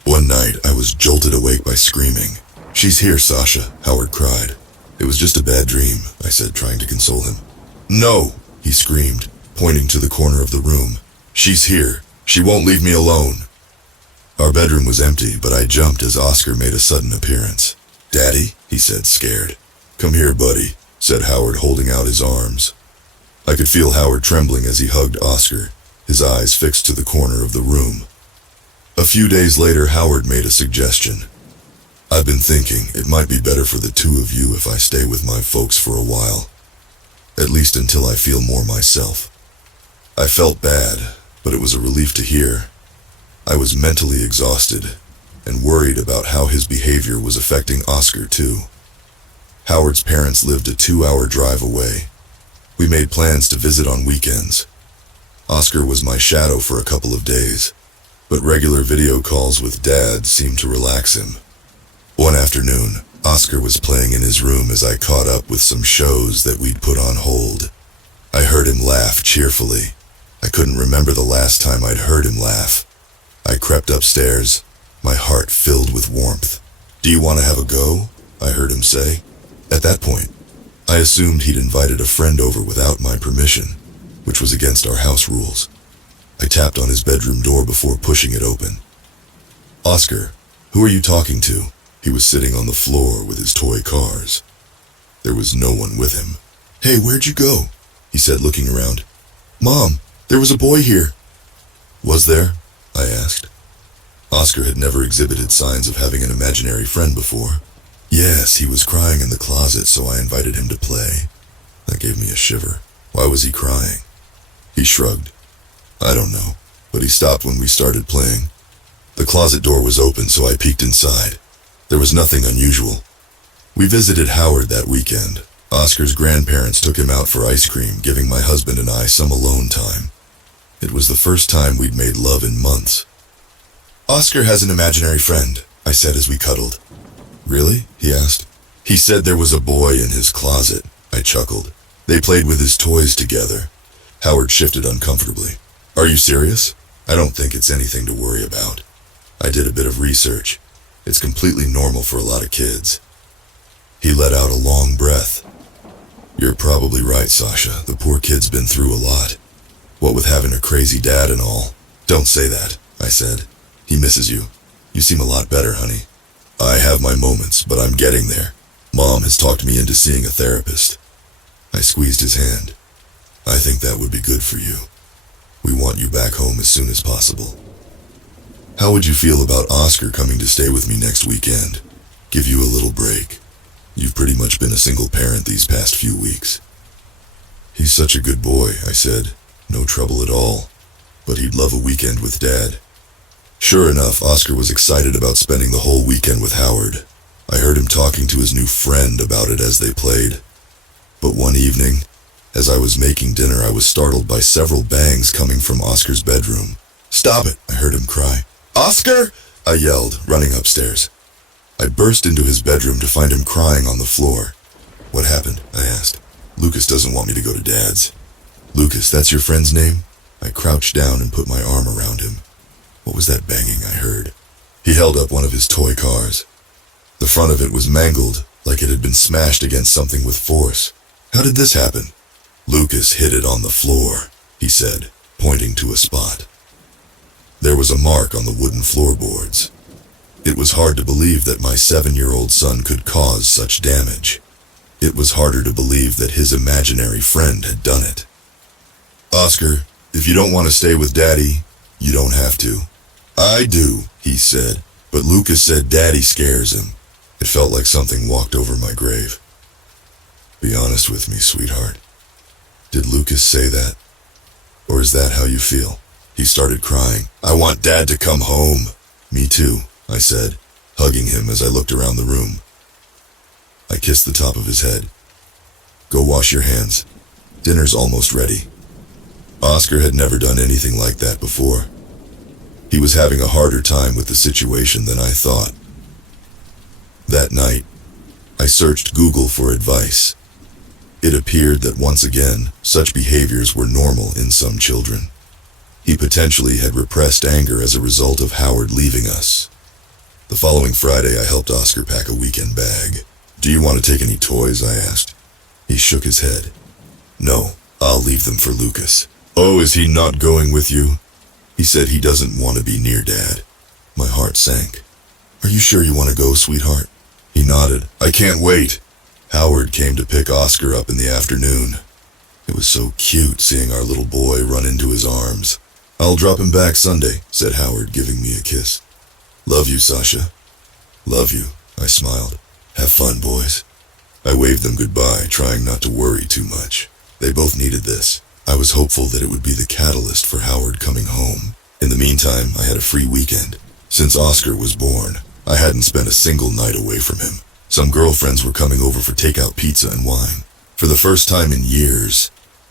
One night, I was jolted awake by screaming. "She's here, Sasha," Howard cried. "It was just a bad dream," I said, trying to console him. "No," he screamed, pointing to the corner of the room. "She's here. She won't leave me alone." Our bedroom was empty, but I jumped as Oscar made a sudden appearance. "Daddy?" he said, scared. "Come here, buddy," said Howard, holding out his arms. I could feel Howard trembling as he hugged Oscar, his eyes fixed to the corner of the room. A few days later, Howard made a suggestion. "I've been thinking it might be better for the two of you if I stay with my folks for a while. At least until I feel more myself." I felt bad, but it was a relief to hear. I was mentally exhausted, and worried about how his behavior was affecting Oscar too. Howard's parents lived a 2-hour drive away. We made plans to visit on weekends. Oscar was my shadow for a couple of days, but regular video calls with Dad seemed to relax him. One afternoon, Oscar was playing in his room as I caught up with some shows that we'd put on hold. I heard him laugh cheerfully. I couldn't remember the last time I'd heard him laugh. I crept upstairs, my heart filled with warmth. "Do you want to have a go?" I heard him say. At that point, I assumed he'd invited a friend over without my permission, which was against our house rules. I tapped on his bedroom door before pushing it open. "Oscar, who are you talking to?" He was sitting on the floor with his toy cars. There was no one with him. "Hey, where'd you go?" he said, looking around. "Mom, there was a boy here." "Was there?" I asked. Oscar had never exhibited signs of having an imaginary friend before. "Yes, he was crying in the closet, so I invited him to play." That gave me a shiver. Why was he crying? He shrugged. "I don't know, but he stopped when we started playing." The closet door was open, so I peeked inside. There was nothing unusual. We visited Howard that weekend. Oscar's grandparents took him out for ice cream, giving my husband and I some alone time. It was the first time we'd made love in months. "Oscar has an imaginary friend," I said as we cuddled. "Really?" he asked. "He said there was a boy in his closet." I chuckled. "They played with his toys together." Howard shifted uncomfortably. "Are you serious?" "I don't think it's anything to worry about. I did a bit of research. It's completely normal for a lot of kids." He let out a long breath. "You're probably right, Sasha. The poor kid's been through a lot. What with having a crazy dad and all." "Don't say that," I said. "He misses you. You seem a lot better, honey." "I have my moments, but I'm getting there. Mom has talked me into seeing a therapist." I squeezed his hand. "I think that would be good for you. We want you back home as soon as possible." "How would you feel about Oscar coming to stay with me next weekend? Give you a little break. You've pretty much been a single parent these past few weeks." "He's such a good boy," I said. "No trouble at all. But he'd love a weekend with Dad." Sure enough, Oscar was excited about spending the whole weekend with Howard. I heard him talking to his new friend about it as they played. But one evening, as I was making dinner, I was startled by several bangs coming from Oscar's bedroom. "Stop it!" I heard him cry. "Oscar!" I yelled, running upstairs. I burst into his bedroom to find him crying on the floor. "What happened?" I asked. "Lucas doesn't want me to go to Dad's." "Lucas, that's your friend's name?" I crouched down and put my arm around him. What was that banging I heard? He held up one of his toy cars. The front of it was mangled, like it had been smashed against something with force. "How did this happen?" "Lucas hit it on the floor," he said, pointing to a spot. There was a mark on the wooden floorboards. It was hard to believe that my 7-year-old son could cause such damage. It was harder to believe that his imaginary friend had done it. "Oscar, if you don't want to stay with Daddy, you don't have to." "I do," he said, but Lucas said Daddy scares him. It felt like something walked over my grave. "Be honest with me, sweetheart. Did Lucas say that? Or is that how you feel?" He started crying. "I want Dad to come home." "Me too," I said, hugging him as I looked around the room. I kissed the top of his head. "Go wash your hands. Dinner's almost ready." Oscar had never done anything like that before. He was having a harder time with the situation than I thought. That night, I searched Google for advice. It appeared that once again, such behaviors were normal in some children. He potentially had repressed anger as a result of Howard leaving us. The following Friday, I helped Oscar pack a weekend bag. "Do you want to take any toys?" I asked. He shook his head. "No, I'll leave them for Lucas." "Oh, is he not going with you?" He said he doesn't want to be near Dad. My heart sank. "Are you sure you want to go, sweetheart?" He nodded. "I can't wait." Howard came to pick Oscar up in the afternoon. It was so cute seeing our little boy run into his arms. "I'll drop him back Sunday," said Howard, giving me a kiss. "Love you, Sasha." "Love you," I smiled. "Have fun, boys." I waved them goodbye, trying not to worry too much. They both needed this. I was hopeful that it would be the catalyst for Howard coming home. In the meantime, I had a free weekend. Since Oscar was born, I hadn't spent a single night away from him. Some girlfriends were coming over for takeout pizza and wine. For the first time in years,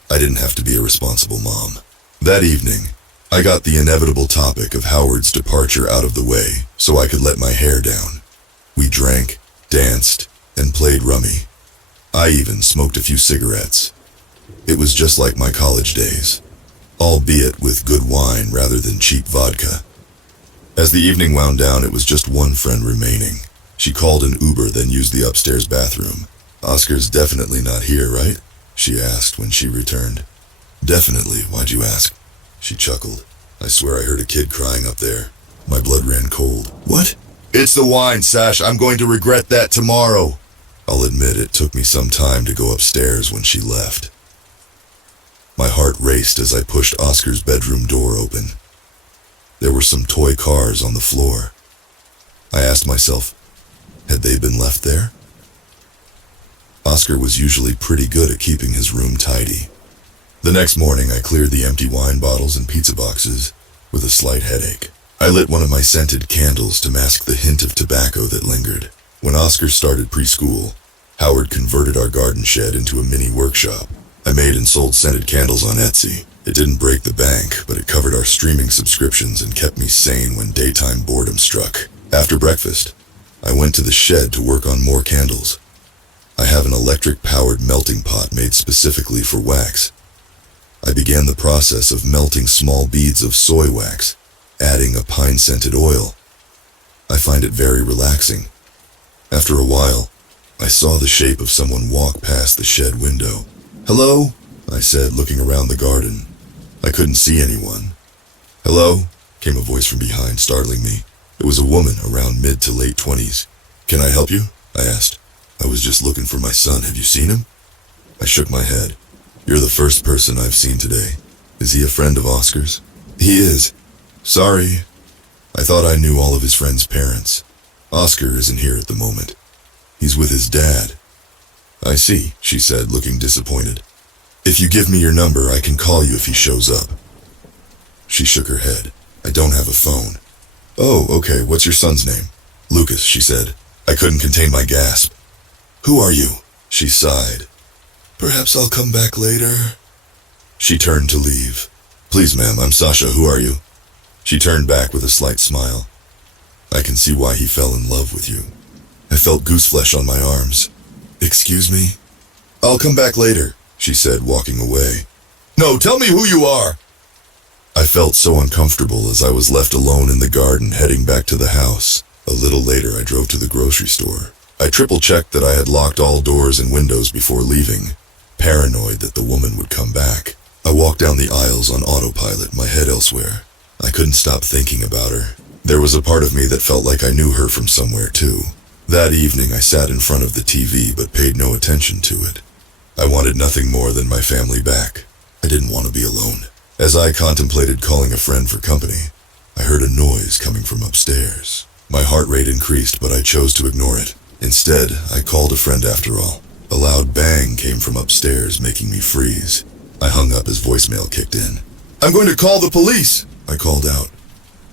I didn't have to be a responsible mom. That evening, I got the inevitable topic of Howard's departure out of the way so I could let my hair down. We drank, danced, and played rummy. I even smoked a few cigarettes. It was just like my college days, albeit with good wine rather than cheap vodka. As the evening wound down, it was just one friend remaining. She called an Uber, then used the upstairs bathroom. "Oscar's definitely not here, right?" she asked when she returned. "Definitely. Why'd you ask?" She chuckled. "I swear I heard a kid crying up there." My blood ran cold. "What?" "It's the wine, Sash. I'm going to regret that tomorrow." I'll admit it took me some time to go upstairs when she left. My heart raced as I pushed Oscar's bedroom door open. There were some toy cars on the floor. I asked myself, had they been left there? Oscar was usually pretty good at keeping his room tidy. The next morning, I cleared the empty wine bottles and pizza boxes with a slight headache. I lit one of my scented candles to mask the hint of tobacco that lingered. When Oscar started preschool, Howard converted our garden shed into a mini workshop. I made and sold scented candles on Etsy. It didn't break the bank, but it covered our streaming subscriptions and kept me sane when daytime boredom struck. After breakfast, I went to the shed to work on more candles. I have an electric-powered melting pot made specifically for wax. I began the process of melting small beads of soy wax, adding a pine-scented oil. I find it very relaxing. After a while, I saw the shape of someone walk past the shed window. "Hello?" I said, looking around the garden. I couldn't see anyone. "Hello?" came a voice from behind, startling me. It was a woman around mid to late 20s. "Can I help you?" I asked. "I was just looking for my son. Have you seen him?" I shook my head. "You're the first person I've seen today. Is he a friend of Oscar's?" "He is." "Sorry. I thought I knew all of his friends' parents. Oscar isn't here at the moment. He's with his dad." "I see," she said, looking disappointed. "If you give me your number, I can call you if he shows up." She shook her head. "I don't have a phone." "Oh, okay. What's your son's name?" "Lucas," she said. I couldn't contain my gasp. "Who are you?" She sighed. "Perhaps I'll come back later." She turned to leave. "Please, ma'am, I'm Sasha. Who are you?" She turned back with a slight smile. "I can see why he fell in love with you." I felt gooseflesh on my arms. "Excuse me?" "I'll come back later," she said, walking away. "No, tell me who you are!" I felt so uncomfortable as I was left alone in the garden heading back to the house. A little later, I drove to the grocery store. I triple-checked that I had locked all doors and windows before leaving, paranoid that the woman would come back. I walked down the aisles on autopilot, my head elsewhere. I couldn't stop thinking about her. There was a part of me that felt like I knew her from somewhere too. That evening, I sat in front of the TV but paid no attention to it. I wanted nothing more than my family back. I didn't want to be alone. As I contemplated calling a friend for company, I heard a noise coming from upstairs. My heart rate increased, but I chose to ignore it. Instead, I called a friend after all. A loud bang came from upstairs, making me freeze. I hung up as voicemail kicked in. "I'm going to call the police!" I called out.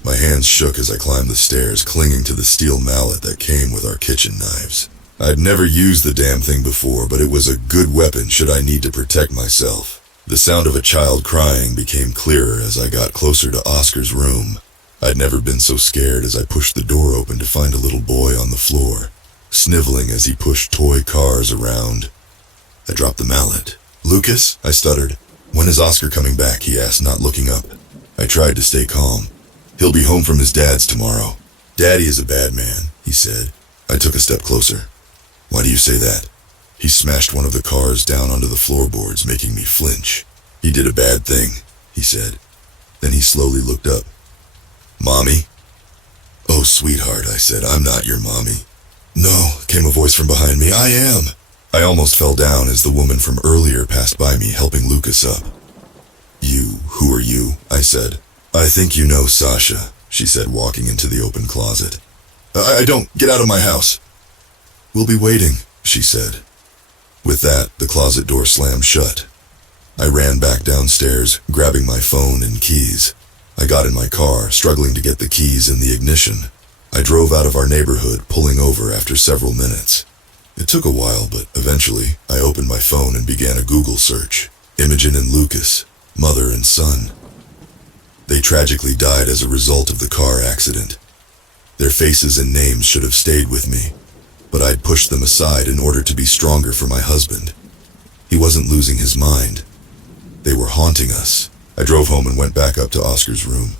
My hands shook as I climbed the stairs, clinging to the steel mallet that came with our kitchen knives. I'd never used the damn thing before, but it was a good weapon should I need to protect myself. The sound of a child crying became clearer as I got closer to Oscar's room. I'd never been so scared as I pushed the door open to find a little boy on the floor, sniveling as he pushed toy cars around. I dropped the mallet. "Lucas?" I stuttered. "When is Oscar coming back?" he asked, not looking up. I tried to stay calm. "He'll be home from his dad's tomorrow." "Daddy is a bad man," he said. I took a step closer. "Why do you say that?" He smashed one of the cars down onto the floorboards, making me flinch. "He did a bad thing," he said. Then he slowly looked up. "Mommy?" "Oh, sweetheart," I said, "I'm not your mommy." "No," came a voice from behind me. "I am." I almost fell down as the woman from earlier passed by me, helping Lucas up. Who are you?" I said. "I think you know Sasha," she said, walking into the open closet. I don't. Get out of my house." "We'll be waiting," she said. With that, the closet door slammed shut. I ran back downstairs, grabbing my phone and keys. I got in my car, struggling to get the keys in the ignition. I drove out of our neighborhood, pulling over after several minutes. It took a while, but eventually, I opened my phone and began a Google search. Imogen and Lucas, mother and son. They tragically died as a result of the car accident. Their faces and names should have stayed with me, but I'd pushed them aside in order to be stronger for my husband. He wasn't losing his mind. They were haunting us. I drove home and went back up to Oscar's room.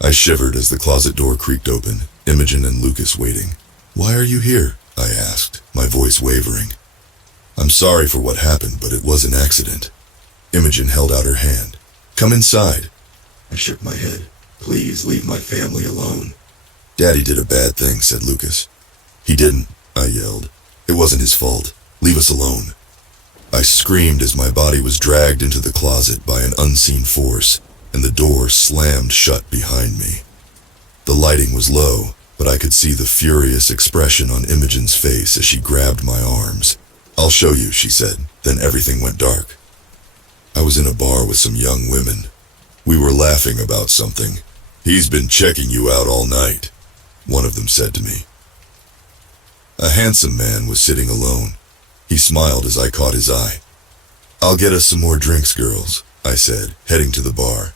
I shivered as the closet door creaked open, Imogen and Lucas waiting. "Why are you here?" I asked, my voice wavering. "I'm sorry for what happened, but it was an accident." Imogen held out her hand. "Come inside." I shook my head. "Please leave my family alone." "Daddy did a bad thing," said Lucas. "He didn't," I yelled. "It wasn't his fault. Leave us alone." I screamed as my body was dragged into the closet by an unseen force, and the door slammed shut behind me. The lighting was low, but I could see the furious expression on Imogen's face as she grabbed my arms. "I'll show you," she said. Then everything went dark. I was in a bar with some young women. We were laughing about something. "He's been checking you out all night," one of them said to me. A handsome man was sitting alone. He smiled as I caught his eye. "I'll get us some more drinks, girls," I said, heading to the bar.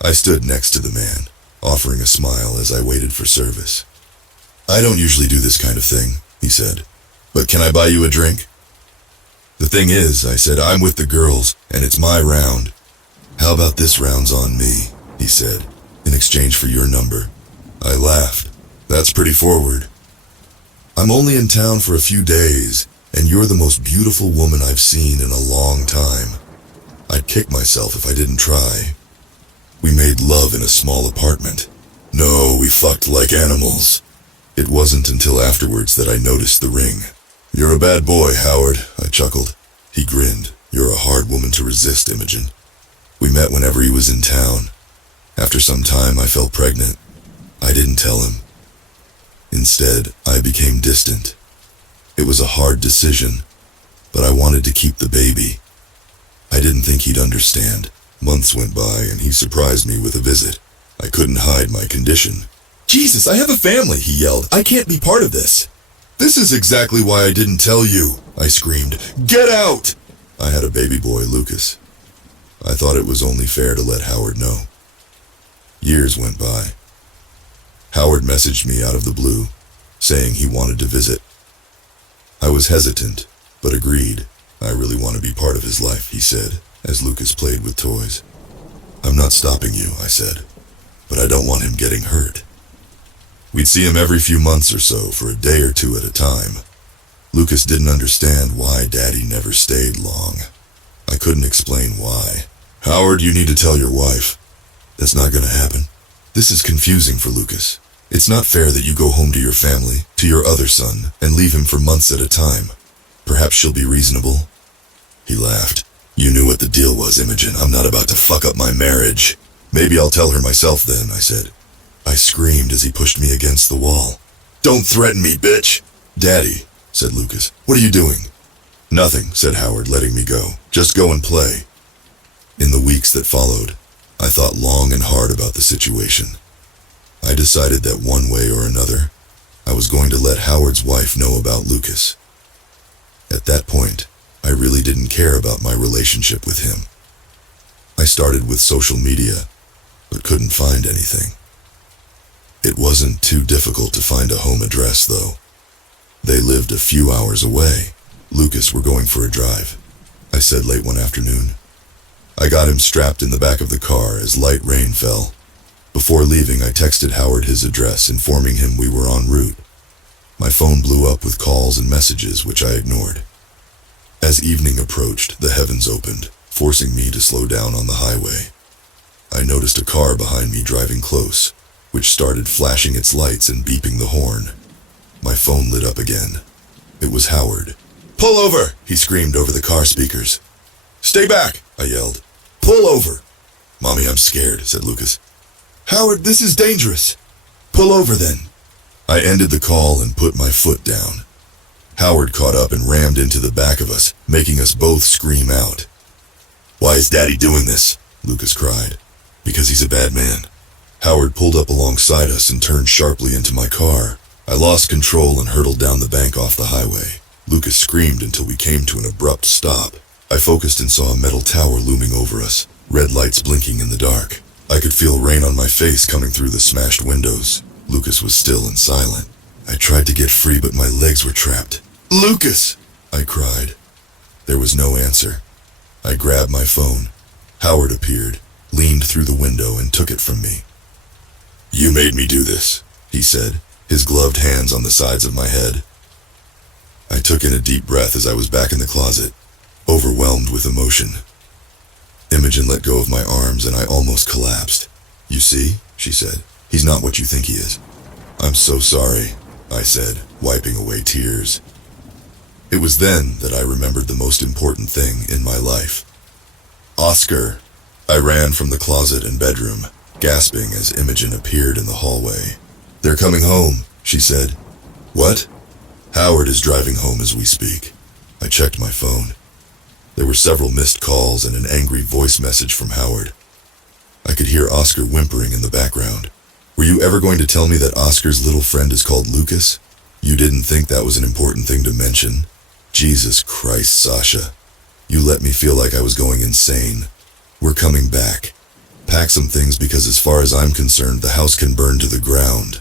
I stood next to the man, offering a smile as I waited for service. "I don't usually do this kind of thing," he said, "but can I buy you a drink?" "The thing is," I said, "I'm with the girls, and it's my round." "How about this round's on me?" he said, "in exchange for your number." I laughed. "That's pretty forward." "I'm only in town for a few days, and you're the most beautiful woman I've seen in a long time. I'd kick myself if I didn't try." We made love in a small apartment. No, we fucked like animals. It wasn't until afterwards that I noticed the ring. "You're a bad boy, Howard," I chuckled. He grinned. "You're a hard woman to resist, Imogen." We met whenever he was in town. After some time, I fell pregnant. I didn't tell him. Instead, I became distant. It was a hard decision, but I wanted to keep the baby. I didn't think he'd understand. Months went by, and he surprised me with a visit. I couldn't hide my condition. "Jesus, I have a family," he yelled. "I can't be part of this." "This is exactly why I didn't tell you," I screamed. "Get out!" I had a baby boy, Lucas. I thought it was only fair to let Howard know. Years went by. Howard messaged me out of the blue, saying he wanted to visit. I was hesitant, but agreed. "I really want to be part of his life," he said, as Lucas played with toys. "I'm not stopping you," I said, "but I don't want him getting hurt." We'd see him every few months or so, for a day or two at a time. Lucas didn't understand why Daddy never stayed long. I couldn't explain why. "Howard, you need to tell your wife." "That's not gonna happen." This is confusing for Lucas. It's not fair that you go home to your family, to your other son, and leave him for months at a time. Perhaps she'll be reasonable. He laughed. "You knew what the deal was, Imogen. I'm not about to fuck up my marriage." "Maybe I'll tell her myself then," I said. I screamed as he pushed me against the wall. "Don't threaten me, bitch!" "Daddy," said Lucas, "what are you doing?" "Nothing," said Howard, letting me go. "Just go and play." In the weeks that followed, I thought long and hard about the situation. I decided that one way or another, I was going to let Howard's wife know about Lucas. At that point, I really didn't care about my relationship with him. I started with social media, but couldn't find anything. It wasn't too difficult to find a home address, though. They lived a few hours away. "Lucas, we're going for a drive," I said late one afternoon. I got him strapped in the back of the car as light rain fell. Before leaving, I texted Howard his address, informing him we were en route. My phone blew up with calls and messages, which I ignored. As evening approached, the heavens opened, forcing me to slow down on the highway. I noticed a car behind me driving close, which started flashing its lights and beeping the horn. My phone lit up again. It was Howard. "Pull over!" he screamed over the car speakers. "Stay back!" I yelled. "Pull over!" "Mommy, I'm scared," said Lucas. "Howard, this is dangerous." "Pull over then." I ended the call and put my foot down. Howard caught up and rammed into the back of us, making us both scream out. "Why is Daddy doing this?" Lucas cried. Because he's a bad man. Howard pulled up alongside us and turned sharply into my car. I lost control and hurtled down the bank off the highway. Lucas screamed until we came to an abrupt stop. I focused and saw a metal tower looming over us, red lights blinking in the dark. I could feel rain on my face coming through the smashed windows. Lucas was still and silent. I tried to get free, but my legs were trapped. "Lucas!" I cried. There was no answer. I grabbed my phone. Howard appeared, leaned through the window, and took it from me. "You made me do this," he said, his gloved hands on the sides of my head. I took in a deep breath as I was back in the closet, overwhelmed with emotion. Imogen let go of my arms and I almost collapsed. "You see," she said, "he's not what you think he is." "I'm so sorry," I said, wiping away tears. It was then that I remembered the most important thing in my life. Oscar. I ran from the closet and bedroom, gasping as Imogen appeared in the hallway. "They're coming home," she said. "What?" "Howard is driving home as we speak." I checked my phone. There were several missed calls and an angry voice message from Howard. I could hear Oscar whimpering in the background. "Were you ever going to tell me that Oscar's little friend is called Lucas? You didn't think that was an important thing to mention? Jesus Christ, Sasha. You let me feel like I was going insane. We're coming back. Pack some things because as far as I'm concerned, the house can burn to the ground."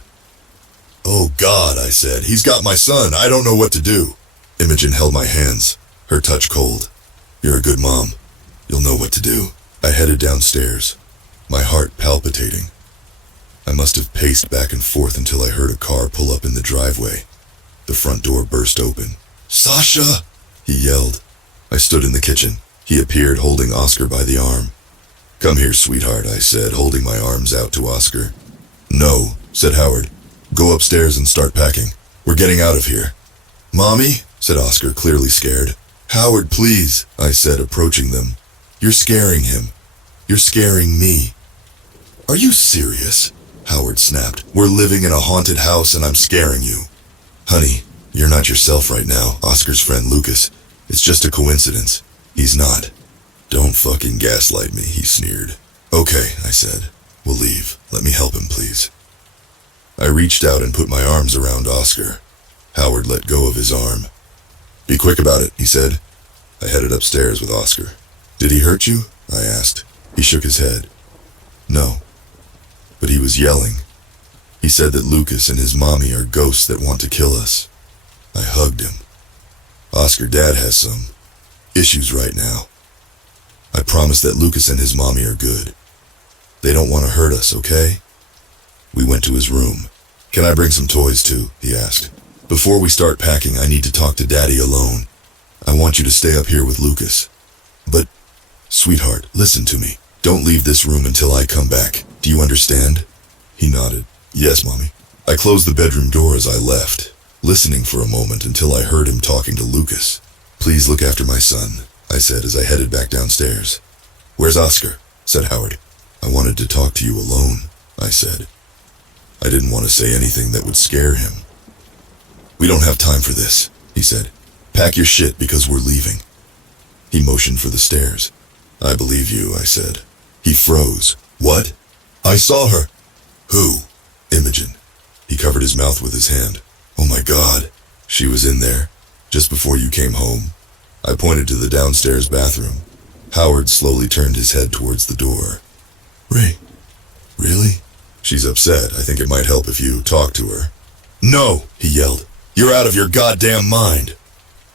"Oh God," I said. "He's got my son. I don't know what to do." Imogen held my hands, her touch cold. "You're a good mom. You'll know what to do." I headed downstairs, my heart palpitating. I must have paced back and forth until I heard a car pull up in the driveway. The front door burst open. "Sasha!" he yelled. I stood in the kitchen. He appeared holding Oscar by the arm. "Come here, sweetheart," I said, holding my arms out to Oscar. "No," said Howard. "Go upstairs and start packing. We're getting out of here." "Mommy," said Oscar, clearly scared. "Howard, please," I said, approaching them. "You're scaring him. You're scaring me." "Are you serious?" Howard snapped. "We're living in a haunted house and I'm scaring you." "Honey, you're not yourself right now. Oscar's friend Lucas. It's just a coincidence. He's not." "Don't fucking gaslight me," he sneered. "Okay," I said. "We'll leave. Let me help him, please." I reached out and put my arms around Oscar. Howard let go of his arm. "Be quick about it," he said. I headed upstairs with Oscar. "Did he hurt you?" I asked. He shook his head. "No." But he was yelling. He said that Lucas and his mommy are ghosts that want to kill us. I hugged him. "Oscar, Dad has some issues right now. I promise that Lucas and his mommy are good. They don't want to hurt us, okay?" We went to his room. "Can I bring some toys too?" he asked. "Before we start packing, I need to talk to Daddy alone. I want you to stay up here with Lucas." "But, sweetheart, listen to me. Don't leave this room until I come back. Do you understand?" He nodded. "Yes, Mommy." I closed the bedroom door as I left, listening for a moment until I heard him talking to Lucas. "Please look after my son," I said as I headed back downstairs. "Where's Oscar?" said Howard. "I wanted to talk to you alone," I said. I didn't want to say anything that would scare him. "We don't have time for this," he said. "Pack your shit because we're leaving." He motioned for the stairs. "I believe you," I said. He froze. "What?" "I saw her." "Who?" "Imogen." He covered his mouth with his hand. "Oh my God." "She was in there, just before you came home." I pointed to the downstairs bathroom. Howard slowly turned his head towards the door. "Ray, really?" "She's upset. I think it might help if you talk to her." "No," he yelled. "You're out of your goddamn mind."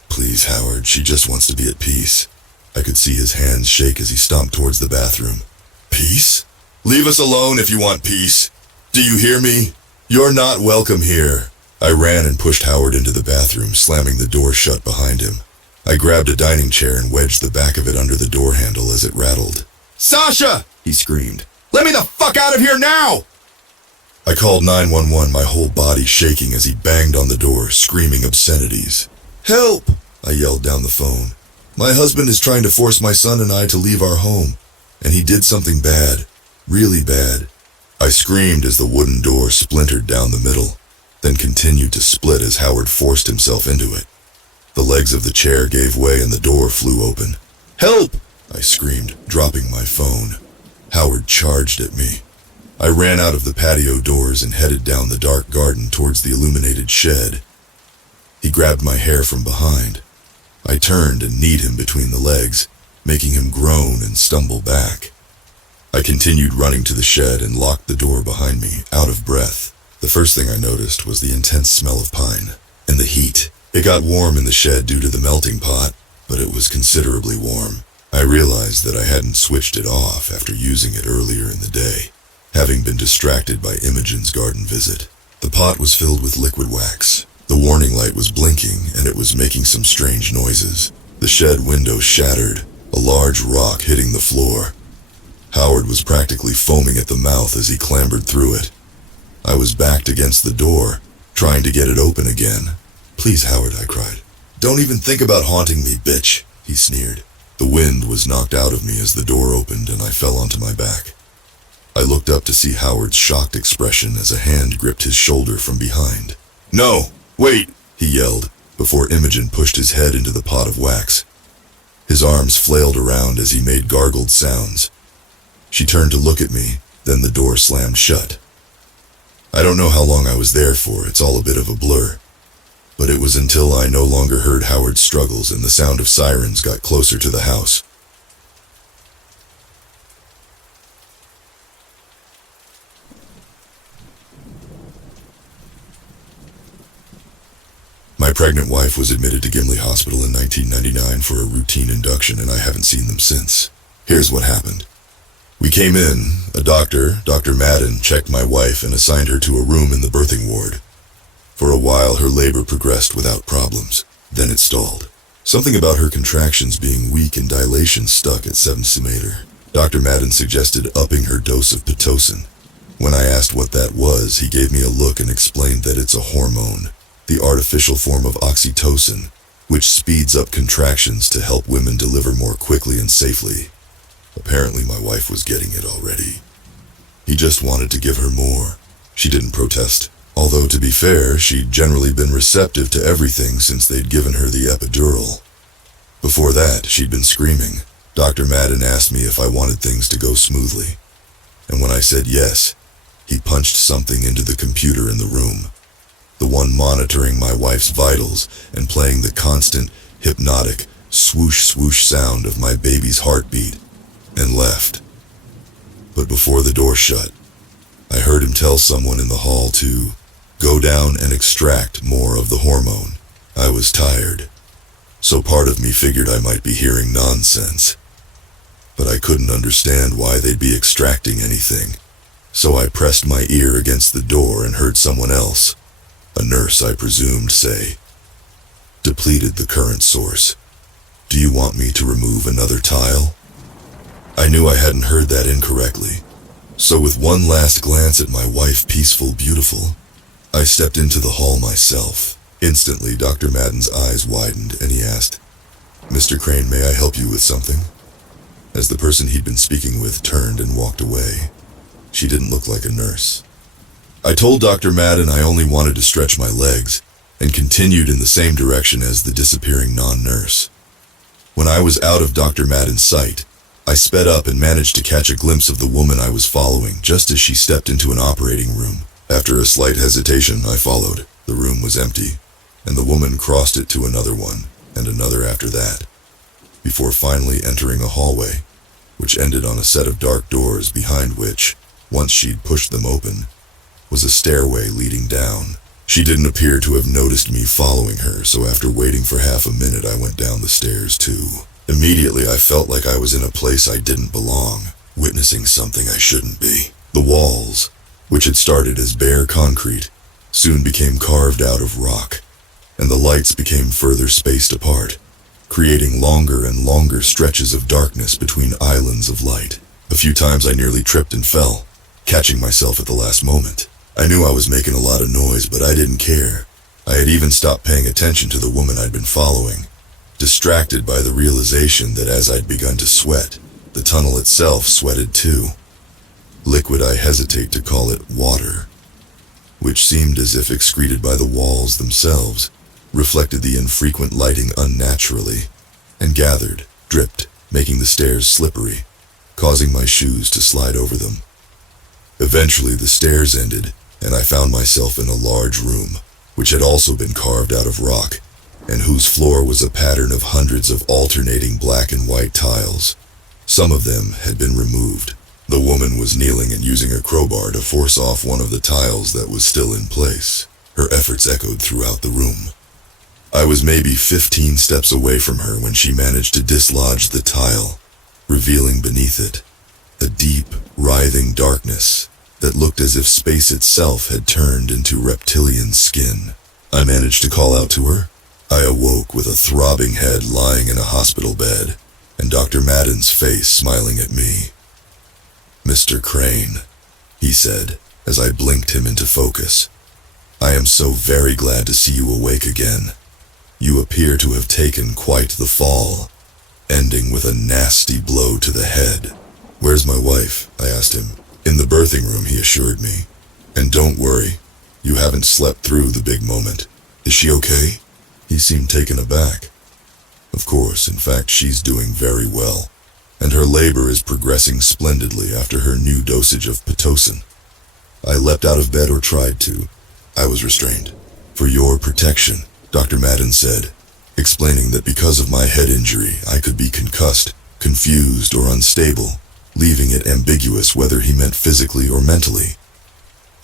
"Please, Howard, she just wants to be at peace." I could see his hands shake as he stomped towards the bathroom. "Peace? Leave us alone if you want peace. Do you hear me? You're not welcome here." I ran and pushed Howard into the bathroom, slamming the door shut behind him. I grabbed a dining chair and wedged the back of it under the door handle as it rattled. "Sasha!" he screamed. "Let me the fuck out of here now!" I called 911, my whole body shaking as he banged on the door, screaming obscenities. "Help!" I yelled down the phone. "My husband is trying to force my son and I to leave our home, and he did something bad, really bad." I screamed as the wooden door splintered down the middle, then continued to split as Howard forced himself into it. The legs of the chair gave way and the door flew open. "Help!" I screamed, dropping my phone. Howard charged at me. I ran out of the patio doors and headed down the dark garden towards the illuminated shed. He grabbed my hair from behind. I turned and kneed him between the legs, making him groan and stumble back. I continued running to the shed and locked the door behind me, out of breath. The first thing I noticed was the intense smell of pine and the heat. It got warm in the shed due to the melting pot, but it was considerably warm. I realized that I hadn't switched it off after using it earlier in the day, having been distracted by Imogen's garden visit. The pot was filled with liquid wax. The warning light was blinking and it was making some strange noises. The shed window shattered, a large rock hitting the floor. Howard was practically foaming at the mouth as he clambered through it. I was backed against the door, trying to get it open again. "Please, Howard," I cried. "Don't even think about haunting me, bitch," he sneered. The wind was knocked out of me as the door opened and I fell onto my back. I looked up to see Howard's shocked expression as a hand gripped his shoulder from behind. "No, wait," he yelled, before Imogen pushed his head into the pot of wax. His arms flailed around as he made gargled sounds. She turned to look at me, then the door slammed shut. I don't know how long I was there for, it's all a bit of a blur. But it was until I no longer heard Howard's struggles and the sound of sirens got closer to the house. My pregnant wife was admitted to Gimli Hospital in 1999 for a routine induction, and I haven't seen them since. Here's what happened. We came in, a doctor, Dr. Madden, checked my wife and assigned her to a room in the birthing ward. For a while, her labor progressed without problems. Then it stalled. Something about her contractions being weak and dilation stuck at 7 cm. Dr. Madden suggested upping her dose of Pitocin. When I asked what that was, he gave me a look and explained that it's a hormone, the artificial form of oxytocin, which speeds up contractions to help women deliver more quickly and safely. Apparently my wife was getting it already. He just wanted to give her more. She didn't protest. Although, to be fair, she'd generally been receptive to everything since they'd given her the epidural. Before that, she'd been screaming. Dr. Madden asked me if I wanted things to go smoothly. And when I said yes, he punched something into the computer in the room. The one monitoring my wife's vitals and playing the constant, hypnotic, swoosh swoosh sound of my baby's heartbeat, and left. But before the door shut, I heard him tell someone in the hall to go down and extract more of the hormone. I was tired, so part of me figured I might be hearing nonsense. But I couldn't understand why they'd be extracting anything, so I pressed my ear against the door and heard someone else, a nurse I presumed, say, "Depleted the current source. Do you want me to remove another tile?" I knew I hadn't heard that incorrectly, so with one last glance at my wife, peaceful, beautiful, I stepped into the hall myself. Instantly, Dr. Madden's eyes widened and he asked, "Mr. Crane, may I help you with something?" As the person he'd been speaking with turned and walked away, she didn't look like a nurse. I told Dr. Madden I only wanted to stretch my legs and continued in the same direction as the disappearing non-nurse. When I was out of Dr. Madden's sight, I sped up and managed to catch a glimpse of the woman I was following just as she stepped into an operating room. After a slight hesitation, I followed. The room was empty, and the woman crossed it to another one, and another after that, before finally entering a hallway, which ended on a set of dark doors behind which, once she'd pushed them open, was a stairway leading down. She didn't appear to have noticed me following her, so after waiting for half a minute, I went down the stairs too. Immediately, I felt like I was in a place I didn't belong, witnessing something I shouldn't be. The walls, which had started as bare concrete, soon became carved out of rock, and the lights became further spaced apart, creating longer and longer stretches of darkness between islands of light. A few times I nearly tripped and fell, catching myself at the last moment. I knew I was making a lot of noise, but I didn't care. I had even stopped paying attention to the woman I'd been following, distracted by the realization that as I'd begun to sweat, the tunnel itself sweated too. Liquid, I hesitate to call it water, which seemed as if excreted by the walls themselves, reflected the infrequent lighting unnaturally, and gathered, dripped, making the stairs slippery. causing my shoes to slide over them. Eventually, the stairs ended, and I found myself in a large room, which had also been carved out of rock, and whose floor was a pattern of hundreds of alternating black and white tiles. Some of them had been removed. The woman was kneeling and using a crowbar to force off one of the tiles that was still in place. Her efforts echoed throughout the room. I was maybe 15 steps away from her when she managed to dislodge the tile, revealing beneath it a deep, writhing darkness that looked as if space itself had turned into reptilian skin. I managed to call out to her. I awoke with a throbbing head lying in a hospital bed, and Dr. Madden's face smiling at me. "Mr. Crane," he said, as I blinked him into focus. "I am so very glad to see you awake again. You appear to have taken quite the fall, ending with a nasty blow to the head." "Where's my wife?" I asked him. "In the birthing room," he assured me. "And don't worry, you haven't slept through the big moment. Is she okay?" He seemed taken aback. "Of course, in fact, she's doing very well, and her labor is progressing splendidly after her new dosage of Pitocin." I leapt out of bed, or tried to. I was restrained. "For your protection," Dr. Madden said, explaining that because of my head injury, I could be concussed, confused, or unstable, leaving it ambiguous whether he meant physically or mentally.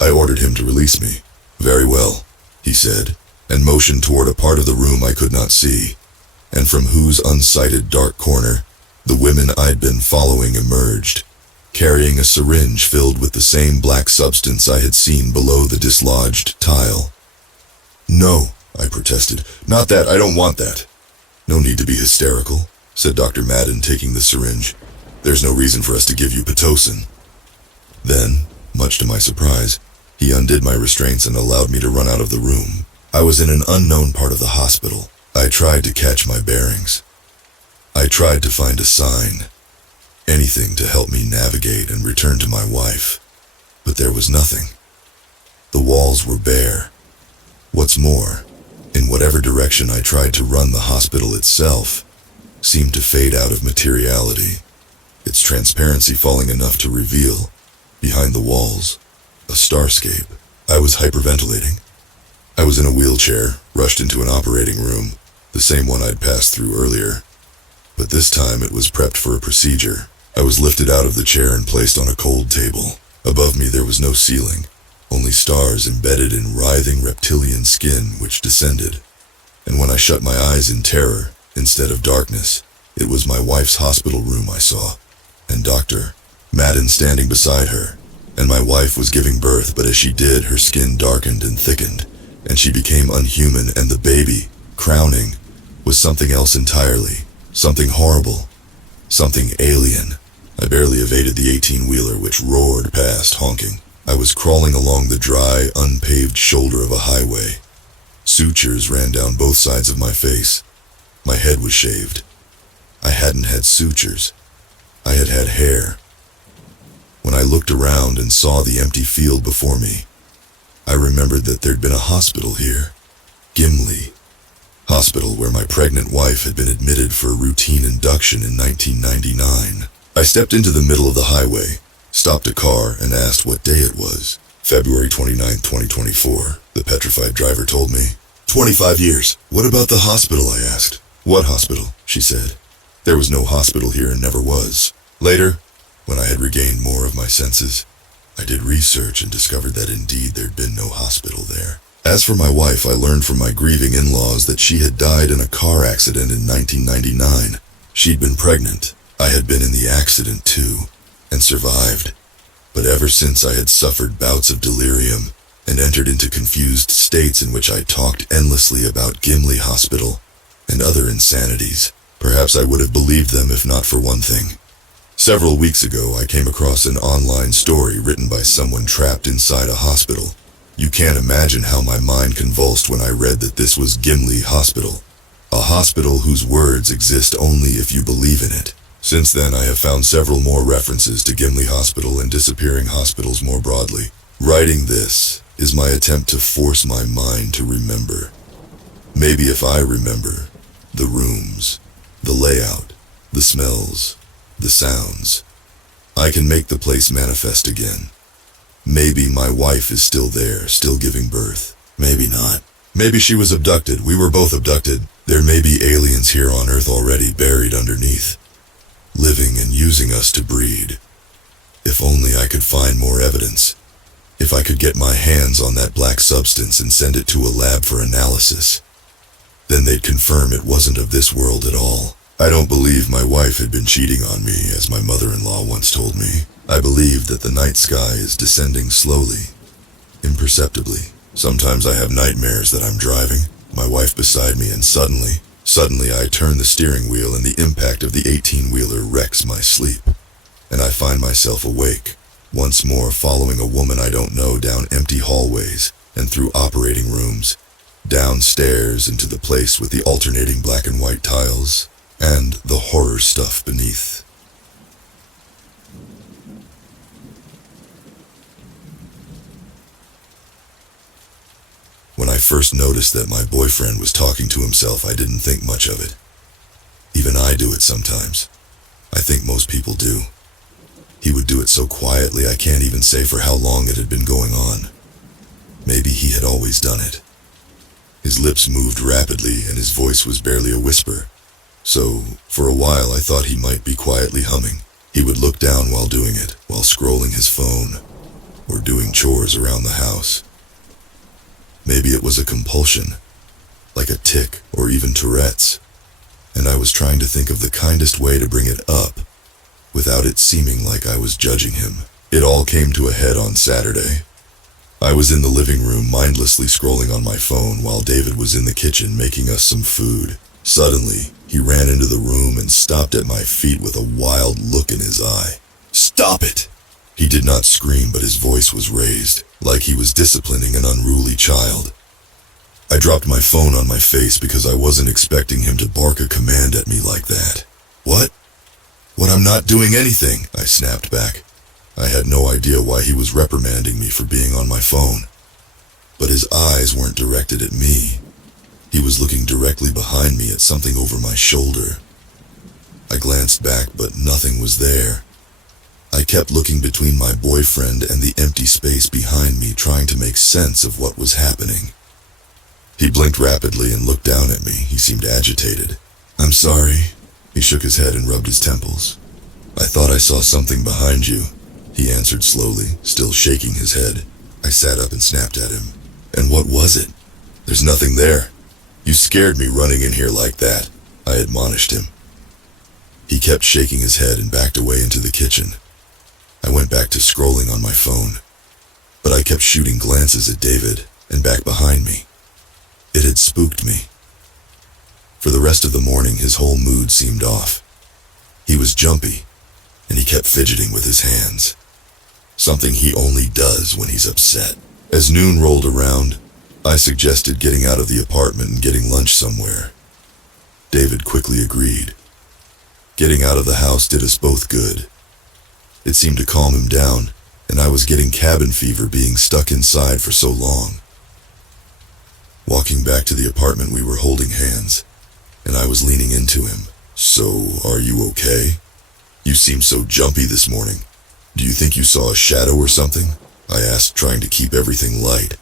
I ordered him to release me. "Very well," he said, and motioned toward a part of the room I could not see, and from whose unsighted dark corner the women I'd been following emerged, carrying a syringe filled with the same black substance I had seen below the dislodged tile. "No," I protested. "Not that, I don't want that." "No need to be hysterical," said Dr. Madden, taking the syringe. "There's no reason for us to give you Pitocin." Then, much to my surprise, he undid my restraints and allowed me to run out of the room. I was in an unknown part of the hospital. I tried to catch my bearings. I tried to find a sign, anything to help me navigate and return to my wife. But there was nothing. The walls were bare. What's more, in whatever direction I tried to run, the hospital itself seemed to fade out of materiality, its transparency falling enough to reveal, behind the walls, a starscape. I was hyperventilating. I was in a wheelchair, rushed into an operating room, the same one I'd passed through earlier. But this time it was prepped for a procedure. I was lifted out of the chair and placed on a cold table. Above me there was no ceiling, only stars embedded in writhing reptilian skin which descended. And when I shut my eyes in terror, instead of darkness, it was my wife's hospital room I saw, and Dr. Madden standing beside her. And my wife was giving birth, but as she did, her skin darkened and thickened, and she became unhuman, and the baby, crowning, was something else entirely, something horrible, something alien. I barely evaded the 18-wheeler which roared past, honking. I was crawling along the dry, unpaved shoulder of a highway. Sutures ran down both sides of my face. My head was shaved. I hadn't had sutures. I had had hair. When I looked around and saw the empty field before me, I remembered that there'd been a hospital here. Gimli Hospital, where my pregnant wife had been admitted for a routine induction in 1999. I stepped into the middle of the highway, stopped a car, and asked what day it was. "February 29th, 2024, the petrified driver told me. 25 years. "What about the hospital?" I asked. "What hospital?" she said. "There was no hospital here and never was." Later, when I had regained more of my senses, I did research and discovered that indeed there'd been no hospital there. As for my wife, I learned from my grieving in-laws that she had died in a car accident in 1999. She'd been pregnant. I had been in the accident too, and survived. But ever since I had suffered bouts of delirium and entered into confused states in which I talked endlessly about Gimli Hospital and other insanities. Perhaps I would have believed them if not for one thing. Several weeks ago, I came across an online story written by someone trapped inside a hospital. You can't imagine how my mind convulsed when I read that this was Gimli Hospital, a hospital whose words exist only if you believe in it. Since then, I have found several more references to Gimli Hospital and disappearing hospitals more broadly. Writing this is my attempt to force my mind to remember. Maybe if I remember, the rooms, the layout, the smells, the sounds, I can make the place manifest again. Maybe my wife is still there, still giving birth. Maybe not. Maybe she was abducted. We were both abducted. There may be aliens here on Earth already buried underneath, living and using us to breed. If only I could find more evidence. If I could get my hands on that black substance and send it to a lab for analysis, then they'd confirm it wasn't of this world at all. I don't believe my wife had been cheating on me, as my mother-in-law once told me. I believe that the night sky is descending slowly, imperceptibly. Sometimes I have nightmares that I'm driving, my wife beside me, and suddenly I turn the steering wheel and the impact of the 18-wheeler wrecks my sleep. And I find myself awake, once more following a woman I don't know down empty hallways and through operating rooms, downstairs into the place with the alternating black and white tiles, and the horror stuff beneath. When I first noticed that my boyfriend was talking to himself, I didn't think much of it. Even I do it sometimes. I think most people do. He would do it so quietly I can't even say for how long it had been going on. Maybe he had always done it. His lips moved rapidly and his voice was barely a whisper. So, for a while I thought he might be quietly humming. He would look down while doing it, while scrolling his phone, or doing chores around the house. Maybe it was a compulsion, like a tic or even Tourette's, and I was trying to think of the kindest way to bring it up, without it seeming like I was judging him. It all came to a head on Saturday. I was in the living room mindlessly scrolling on my phone while David was in the kitchen making us some food. Suddenly, he ran into the room and stopped at my feet with a wild look in his eye. "Stop it!" He did not scream, but his voice was raised, like he was disciplining an unruly child. I dropped my phone on my face because I wasn't expecting him to bark a command at me like that. "What? What, I'm not doing anything," I snapped back. I had no idea why he was reprimanding me for being on my phone. But his eyes weren't directed at me. He was looking directly behind me at something over my shoulder. I glanced back, but nothing was there. I kept looking between my boyfriend and the empty space behind me, trying to make sense of what was happening. He blinked rapidly and looked down at me. He seemed agitated. "I'm sorry." He shook his head and rubbed his temples. "I thought I saw something behind you," he answered slowly, still shaking his head. I sat up and snapped at him. "And what was it?" "There's nothing there. You scared me running in here like that," I admonished him. He kept shaking his head and backed away into the kitchen. I went back to scrolling on my phone, but I kept shooting glances at David and back behind me. It had spooked me. For the rest of the morning, his whole mood seemed off. He was jumpy, and he kept fidgeting with his hands, something he only does when he's upset. As noon rolled around, I suggested getting out of the apartment and getting lunch somewhere. David quickly agreed. Getting out of the house did us both good. It seemed to calm him down, and I was getting cabin fever being stuck inside for so long. Walking back to the apartment, we were holding hands, and I was leaning into him. "So, are you okay? You seem so jumpy this morning. Do you think you saw a shadow or something?" I asked, trying to keep everything light.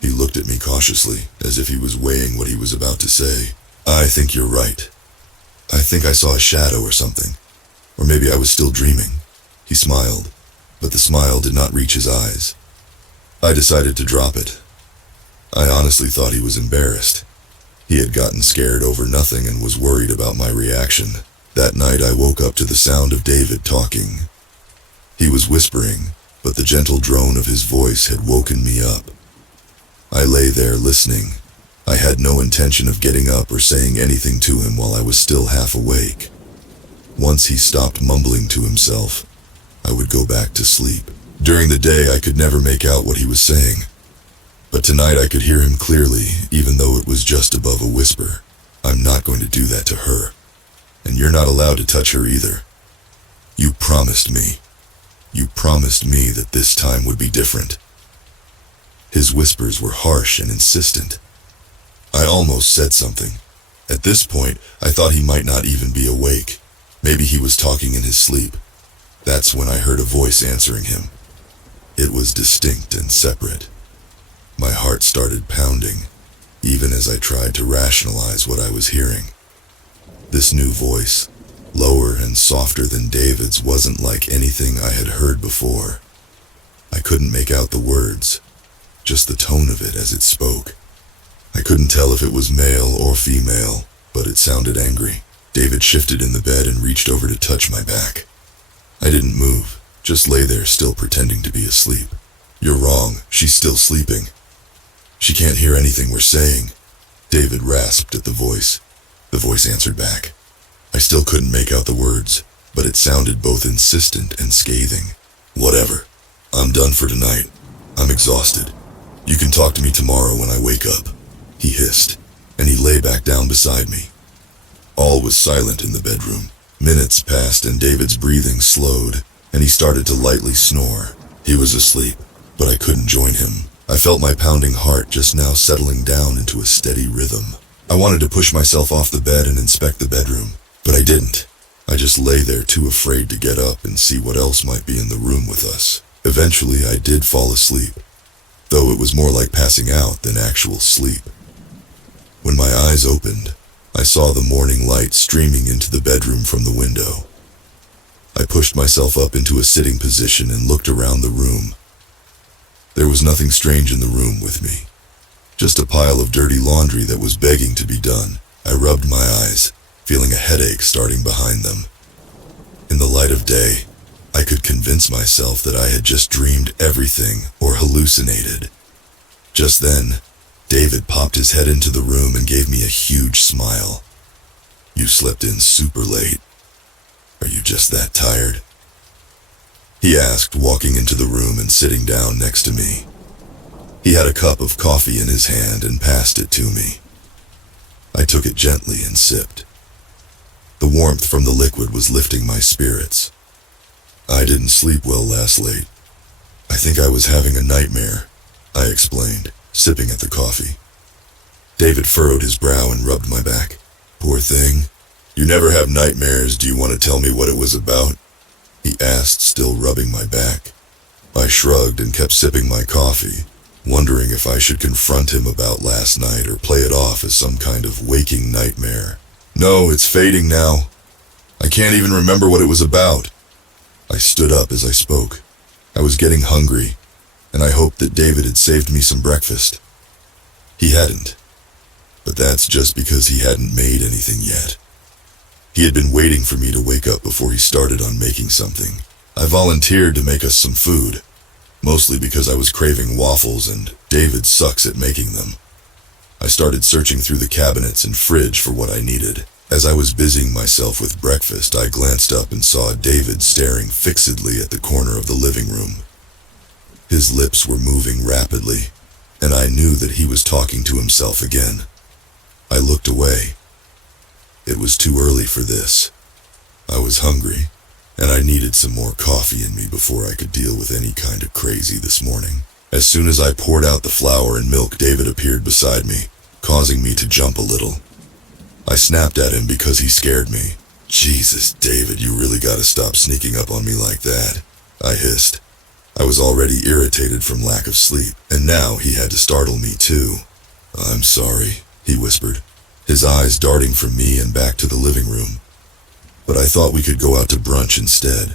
He looked at me cautiously, as if he was weighing what he was about to say. "I think you're right. I think I saw a shadow or something. Or maybe I was still dreaming." He smiled, but the smile did not reach his eyes. I decided to drop it. I honestly thought he was embarrassed. He had gotten scared over nothing and was worried about my reaction. That night I woke up to the sound of David talking. He was whispering, but the gentle drone of his voice had woken me up. I lay there listening. I had no intention of getting up or saying anything to him while I was still half awake. Once he stopped mumbling to himself, I would go back to sleep. During the day I could never make out what he was saying, but tonight I could hear him clearly, even though it was just above a whisper. "I'm not going to do that to her, and you're not allowed to touch her either. You promised me. You promised me that this time would be different." His whispers were harsh and insistent. I almost said something. At this point, I thought he might not even be awake. Maybe he was talking in his sleep. That's when I heard a voice answering him. It was distinct and separate. My heart started pounding, even as I tried to rationalize what I was hearing. This new voice, lower and softer than David's, wasn't like anything I had heard before. I couldn't make out the words, just the tone of it as it spoke. I couldn't tell if it was male or female, but it sounded angry. David shifted in the bed and reached over to touch my back. I didn't move, just lay there still pretending to be asleep. "You're wrong, she's still sleeping. She can't hear anything we're saying," David rasped at the voice. The voice answered back. I still couldn't make out the words, but it sounded both insistent and scathing. "Whatever. I'm done for tonight. I'm exhausted. You can talk to me tomorrow when I wake up," he hissed, and he lay back down beside me. All was silent in the bedroom. Minutes passed and David's breathing slowed, and he started to lightly snore. He was asleep, but I couldn't join him. I felt my pounding heart just now settling down into a steady rhythm. I wanted to push myself off the bed and inspect the bedroom, but I didn't. I just lay there too afraid to get up and see what else might be in the room with us. Eventually I did fall asleep, though it was more like passing out than actual sleep. When my eyes opened, I saw the morning light streaming into the bedroom from the window. I pushed myself up into a sitting position and looked around the room. There was nothing strange in the room with me, just a pile of dirty laundry that was begging to be done. I rubbed my eyes, feeling a headache starting behind them. In the light of day, I could convince myself that I had just dreamed everything or hallucinated. Just then, David popped his head into the room and gave me a huge smile. "You slept in super late. Are you just that tired?" he asked, walking into the room and sitting down next to me. He had a cup of coffee in his hand and passed it to me. I took it gently and sipped. The warmth from the liquid was lifting my spirits. "I didn't sleep well last night. I think I was having a nightmare," I explained, sipping at the coffee. David furrowed his brow and rubbed my back. "Poor thing. You never have nightmares. Do you want to tell me what it was about?" he asked, still rubbing my back. I shrugged and kept sipping my coffee, wondering if I should confront him about last night or play it off as some kind of waking nightmare. "No, it's fading now. I can't even remember what it was about." I stood up as I spoke. I was getting hungry, and I hoped that David had saved me some breakfast. He hadn't, but that's just because he hadn't made anything yet. He had been waiting for me to wake up before he started on making something. I volunteered to make us some food, mostly because I was craving waffles and David sucks at making them. I started searching through the cabinets and fridge for what I needed. As I was busying myself with breakfast, I glanced up and saw David staring fixedly at the corner of the living room. His lips were moving rapidly, and I knew that he was talking to himself again. I looked away. It was too early for this. I was hungry, and I needed some more coffee in me before I could deal with any kind of crazy this morning. As soon as I poured out the flour and milk, David appeared beside me, causing me to jump a little. I snapped at him because he scared me. "Jesus, David, you really gotta stop sneaking up on me like that," I hissed. I was already irritated from lack of sleep, and now he had to startle me too. "I'm sorry," he whispered, his eyes darting from me and back to the living room. "But I thought we could go out to brunch instead."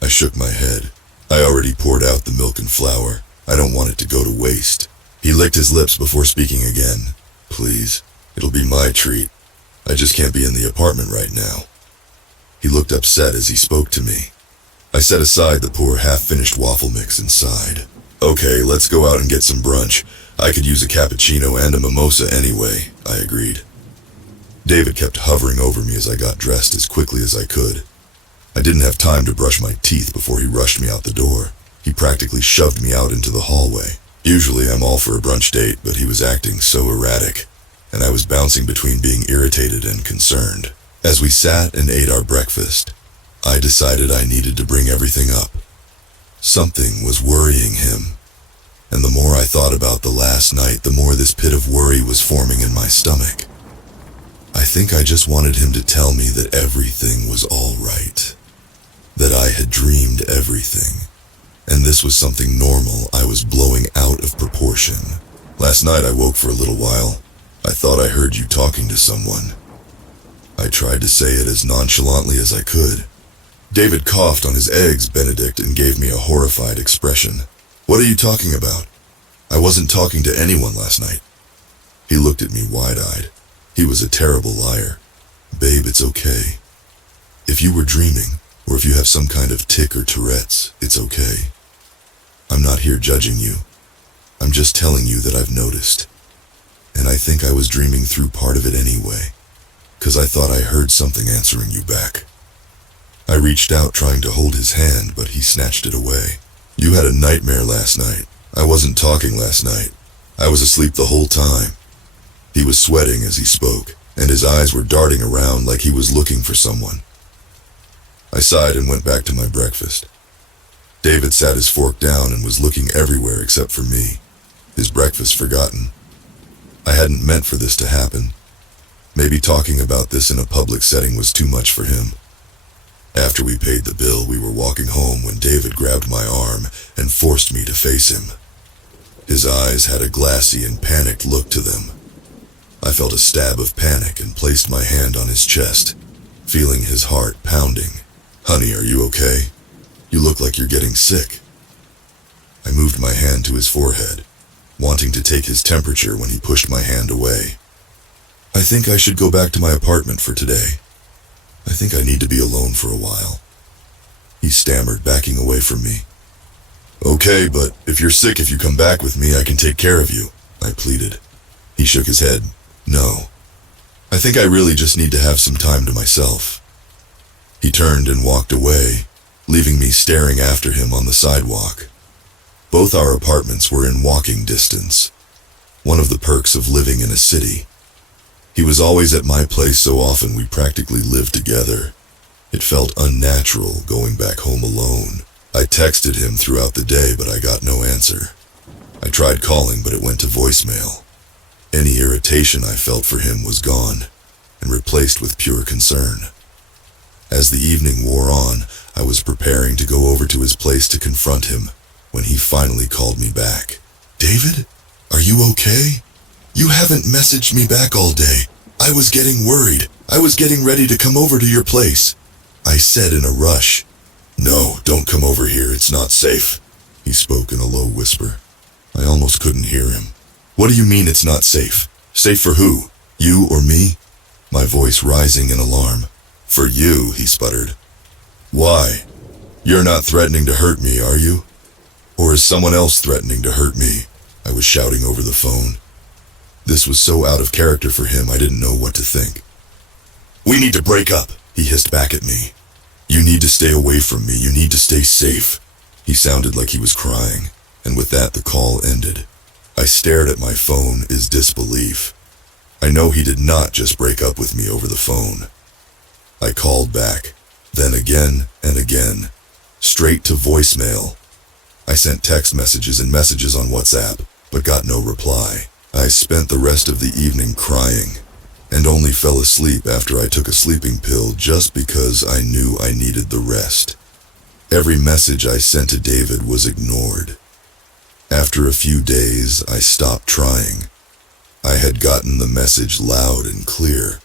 I shook my head. I already poured out the milk and flour. I don't want it to go to waste. He licked his lips before speaking again. "Please, it'll be my treat. I just can't be in the apartment right now." He looked upset as he spoke to me. I set aside the poor half-finished waffle mix and sighed. "Okay, let's go out and get some brunch. I could use a cappuccino and a mimosa anyway," I agreed. David kept hovering over me as I got dressed as quickly as I could. I didn't have time to brush my teeth before he rushed me out the door. He practically shoved me out into the hallway. Usually I'm all for a brunch date, but he was acting so erratic, and I was bouncing between being irritated and concerned. As we sat and ate our breakfast, I decided I needed to bring everything up. Something was worrying him, and the more I thought about the last night, the more this pit of worry was forming in my stomach. I think I just wanted him to tell me that everything was all right. that I had dreamed everything. And this was something normal. I was blowing out of proportion. Last night I woke for a little while. I thought I heard you talking to someone. I tried to say it as nonchalantly as I could. David coughed on his eggs Benedict and gave me a horrified expression. What are you talking about? I wasn't talking to anyone last night. He looked at me wide-eyed. He was a terrible liar. Babe, it's okay. If you were dreaming, or if you have some kind of tic or Tourette's, it's okay. I'm not here judging you. I'm just telling you that I've noticed. And I think I was dreaming through part of it anyway, 'cause I thought I heard something answering you back. I reached out trying to hold his hand, but he snatched it away. You had a nightmare last night. I wasn't talking last night. I was asleep the whole time. He was sweating as he spoke, and his eyes were darting around like he was looking for someone. I sighed and went back to my breakfast. David sat his fork down and was looking everywhere except for me, his breakfast forgotten. I hadn't meant for this to happen. Maybe talking about this in a public setting was too much for him. After we paid the bill, we were walking home when David grabbed my arm and forced me to face him. His eyes had a glassy and panicked look to them. I felt a stab of panic and placed my hand on his chest, feeling his heart pounding. Honey, are you okay? You look like you're getting sick. I moved my hand to his forehead, wanting to take his temperature when he pushed my hand away. I think I should go back to my apartment for today. I think I need to be alone for a while. He stammered, backing away from me. Okay, but if you're sick, if you come back with me, I can take care of you, I pleaded. He shook his head. No. I think I really just need to have some time to myself. He turned and walked away, leaving me staring after him on the sidewalk. Both our apartments were in walking distance, one of the perks of living in a city. He was always at my place so often we practically lived together. It felt unnatural going back home alone. I texted him throughout the day, but I got no answer. I tried calling, but it went to voicemail. Any irritation I felt for him was gone and replaced with pure concern. As the evening wore on, I was preparing to go over to his place to confront him when he finally called me back. David, are you okay? You haven't messaged me back all day. I was getting worried. I was getting ready to come over to your place. I said in a rush. No, don't come over here. It's not safe. He spoke in a low whisper. I almost couldn't hear him. What do you mean it's not safe? Safe for who? You or me? My voice rising in alarm. For you, he sputtered. Why? You're not threatening to hurt me, are you? Or is someone else threatening to hurt me? I was shouting over the phone. This was so out of character for him, I didn't know what to think. We need to break up, he hissed back at me. You need to stay away from me. You need to stay safe. He sounded like he was crying, and with that the call ended. I stared at my phone in disbelief. I know he did not just break up with me over the phone. I called back, then again and again, straight to voicemail. I sent text messages and messages on WhatsApp, but got no reply. I spent the rest of the evening crying, and only fell asleep after I took a sleeping pill just because I knew I needed the rest. Every message I sent to David was ignored. After a few days, I stopped trying. I had gotten the message loud and clear,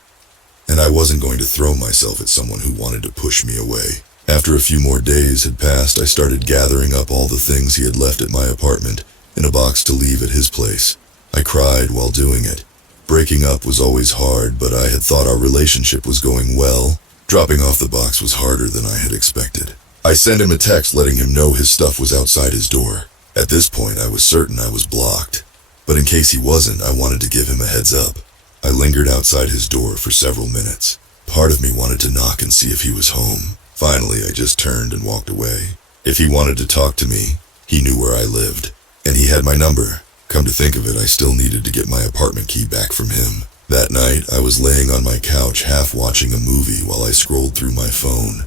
and I wasn't going to throw myself at someone who wanted to push me away. After a few more days had passed, I started gathering up all the things he had left at my apartment in a box to leave at his place. I cried while doing it. Breaking up was always hard, but I had thought our relationship was going well. Dropping off the box was harder than I had expected. I sent him a text letting him know his stuff was outside his door. At this point, I was certain I was blocked. But in case he wasn't, I wanted to give him a heads up. I lingered outside his door for several minutes. Part of me wanted to knock and see if he was home. Finally, I just turned and walked away. If he wanted to talk to me, he knew where I lived, and he had my number. Come to think of it, I still needed to get my apartment key back from him. That night, I was laying on my couch half watching a movie while I scrolled through my phone.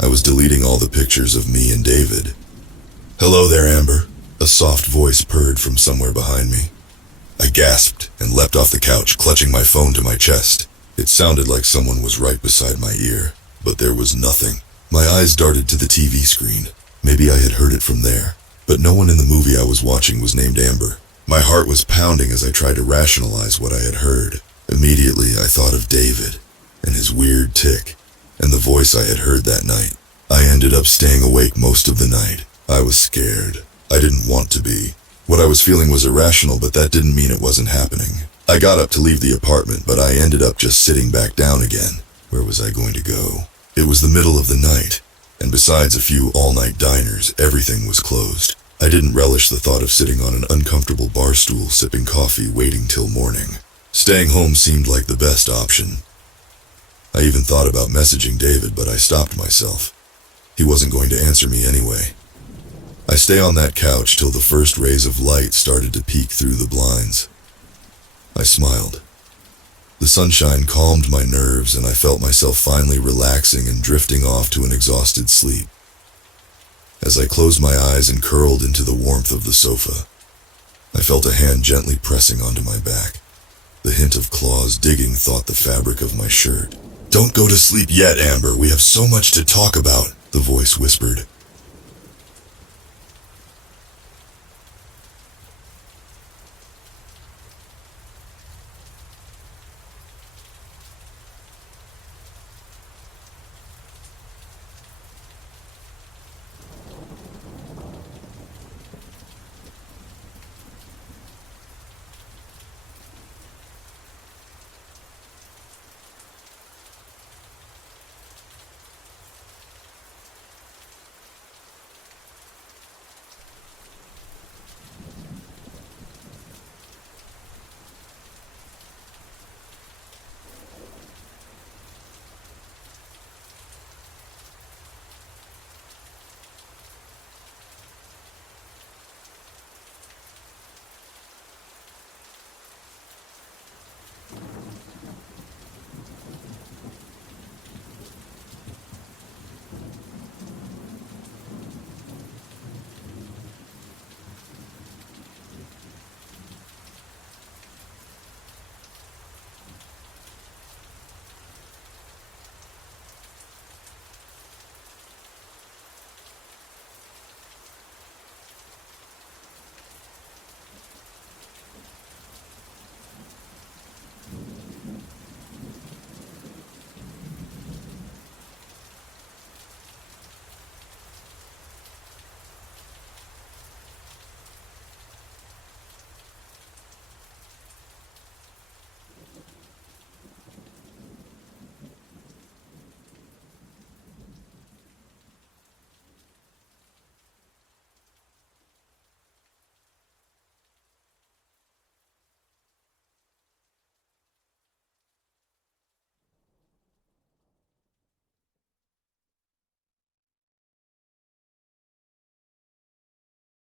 I was deleting all the pictures of me and David. Hello there, Amber. A soft voice purred from somewhere behind me. I gasped and leapt off the couch, clutching my phone to my chest. It sounded like someone was right beside my ear, but there was nothing. My eyes darted to the TV screen. Maybe I had heard it from there, but no one in the movie I was watching was named Amber. My heart was pounding as I tried to rationalize what I had heard. Immediately, I thought of David, and his weird tick, and the voice I had heard that night. I ended up staying awake most of the night. I was scared. I didn't want to be. What I was feeling was irrational, but that didn't mean it wasn't happening. I got up to leave the apartment, but I ended up just sitting back down again. Where was I going to go? It was the middle of the night, and besides a few all-night diners, everything was closed. I didn't relish the thought of sitting on an uncomfortable bar stool sipping coffee waiting till morning. Staying home seemed like the best option. I even thought about messaging David, but I stopped myself. He wasn't going to answer me anyway. I stay on that couch till the first rays of light started to peek through the blinds. I smiled. The sunshine calmed my nerves, and I felt myself finally relaxing and drifting off to an exhausted sleep. As I closed my eyes and curled into the warmth of the sofa, I felt a hand gently pressing onto my back. The hint of claws digging through the fabric of my shirt. "Don't go to sleep yet, Amber. We have so much to talk about," the voice whispered.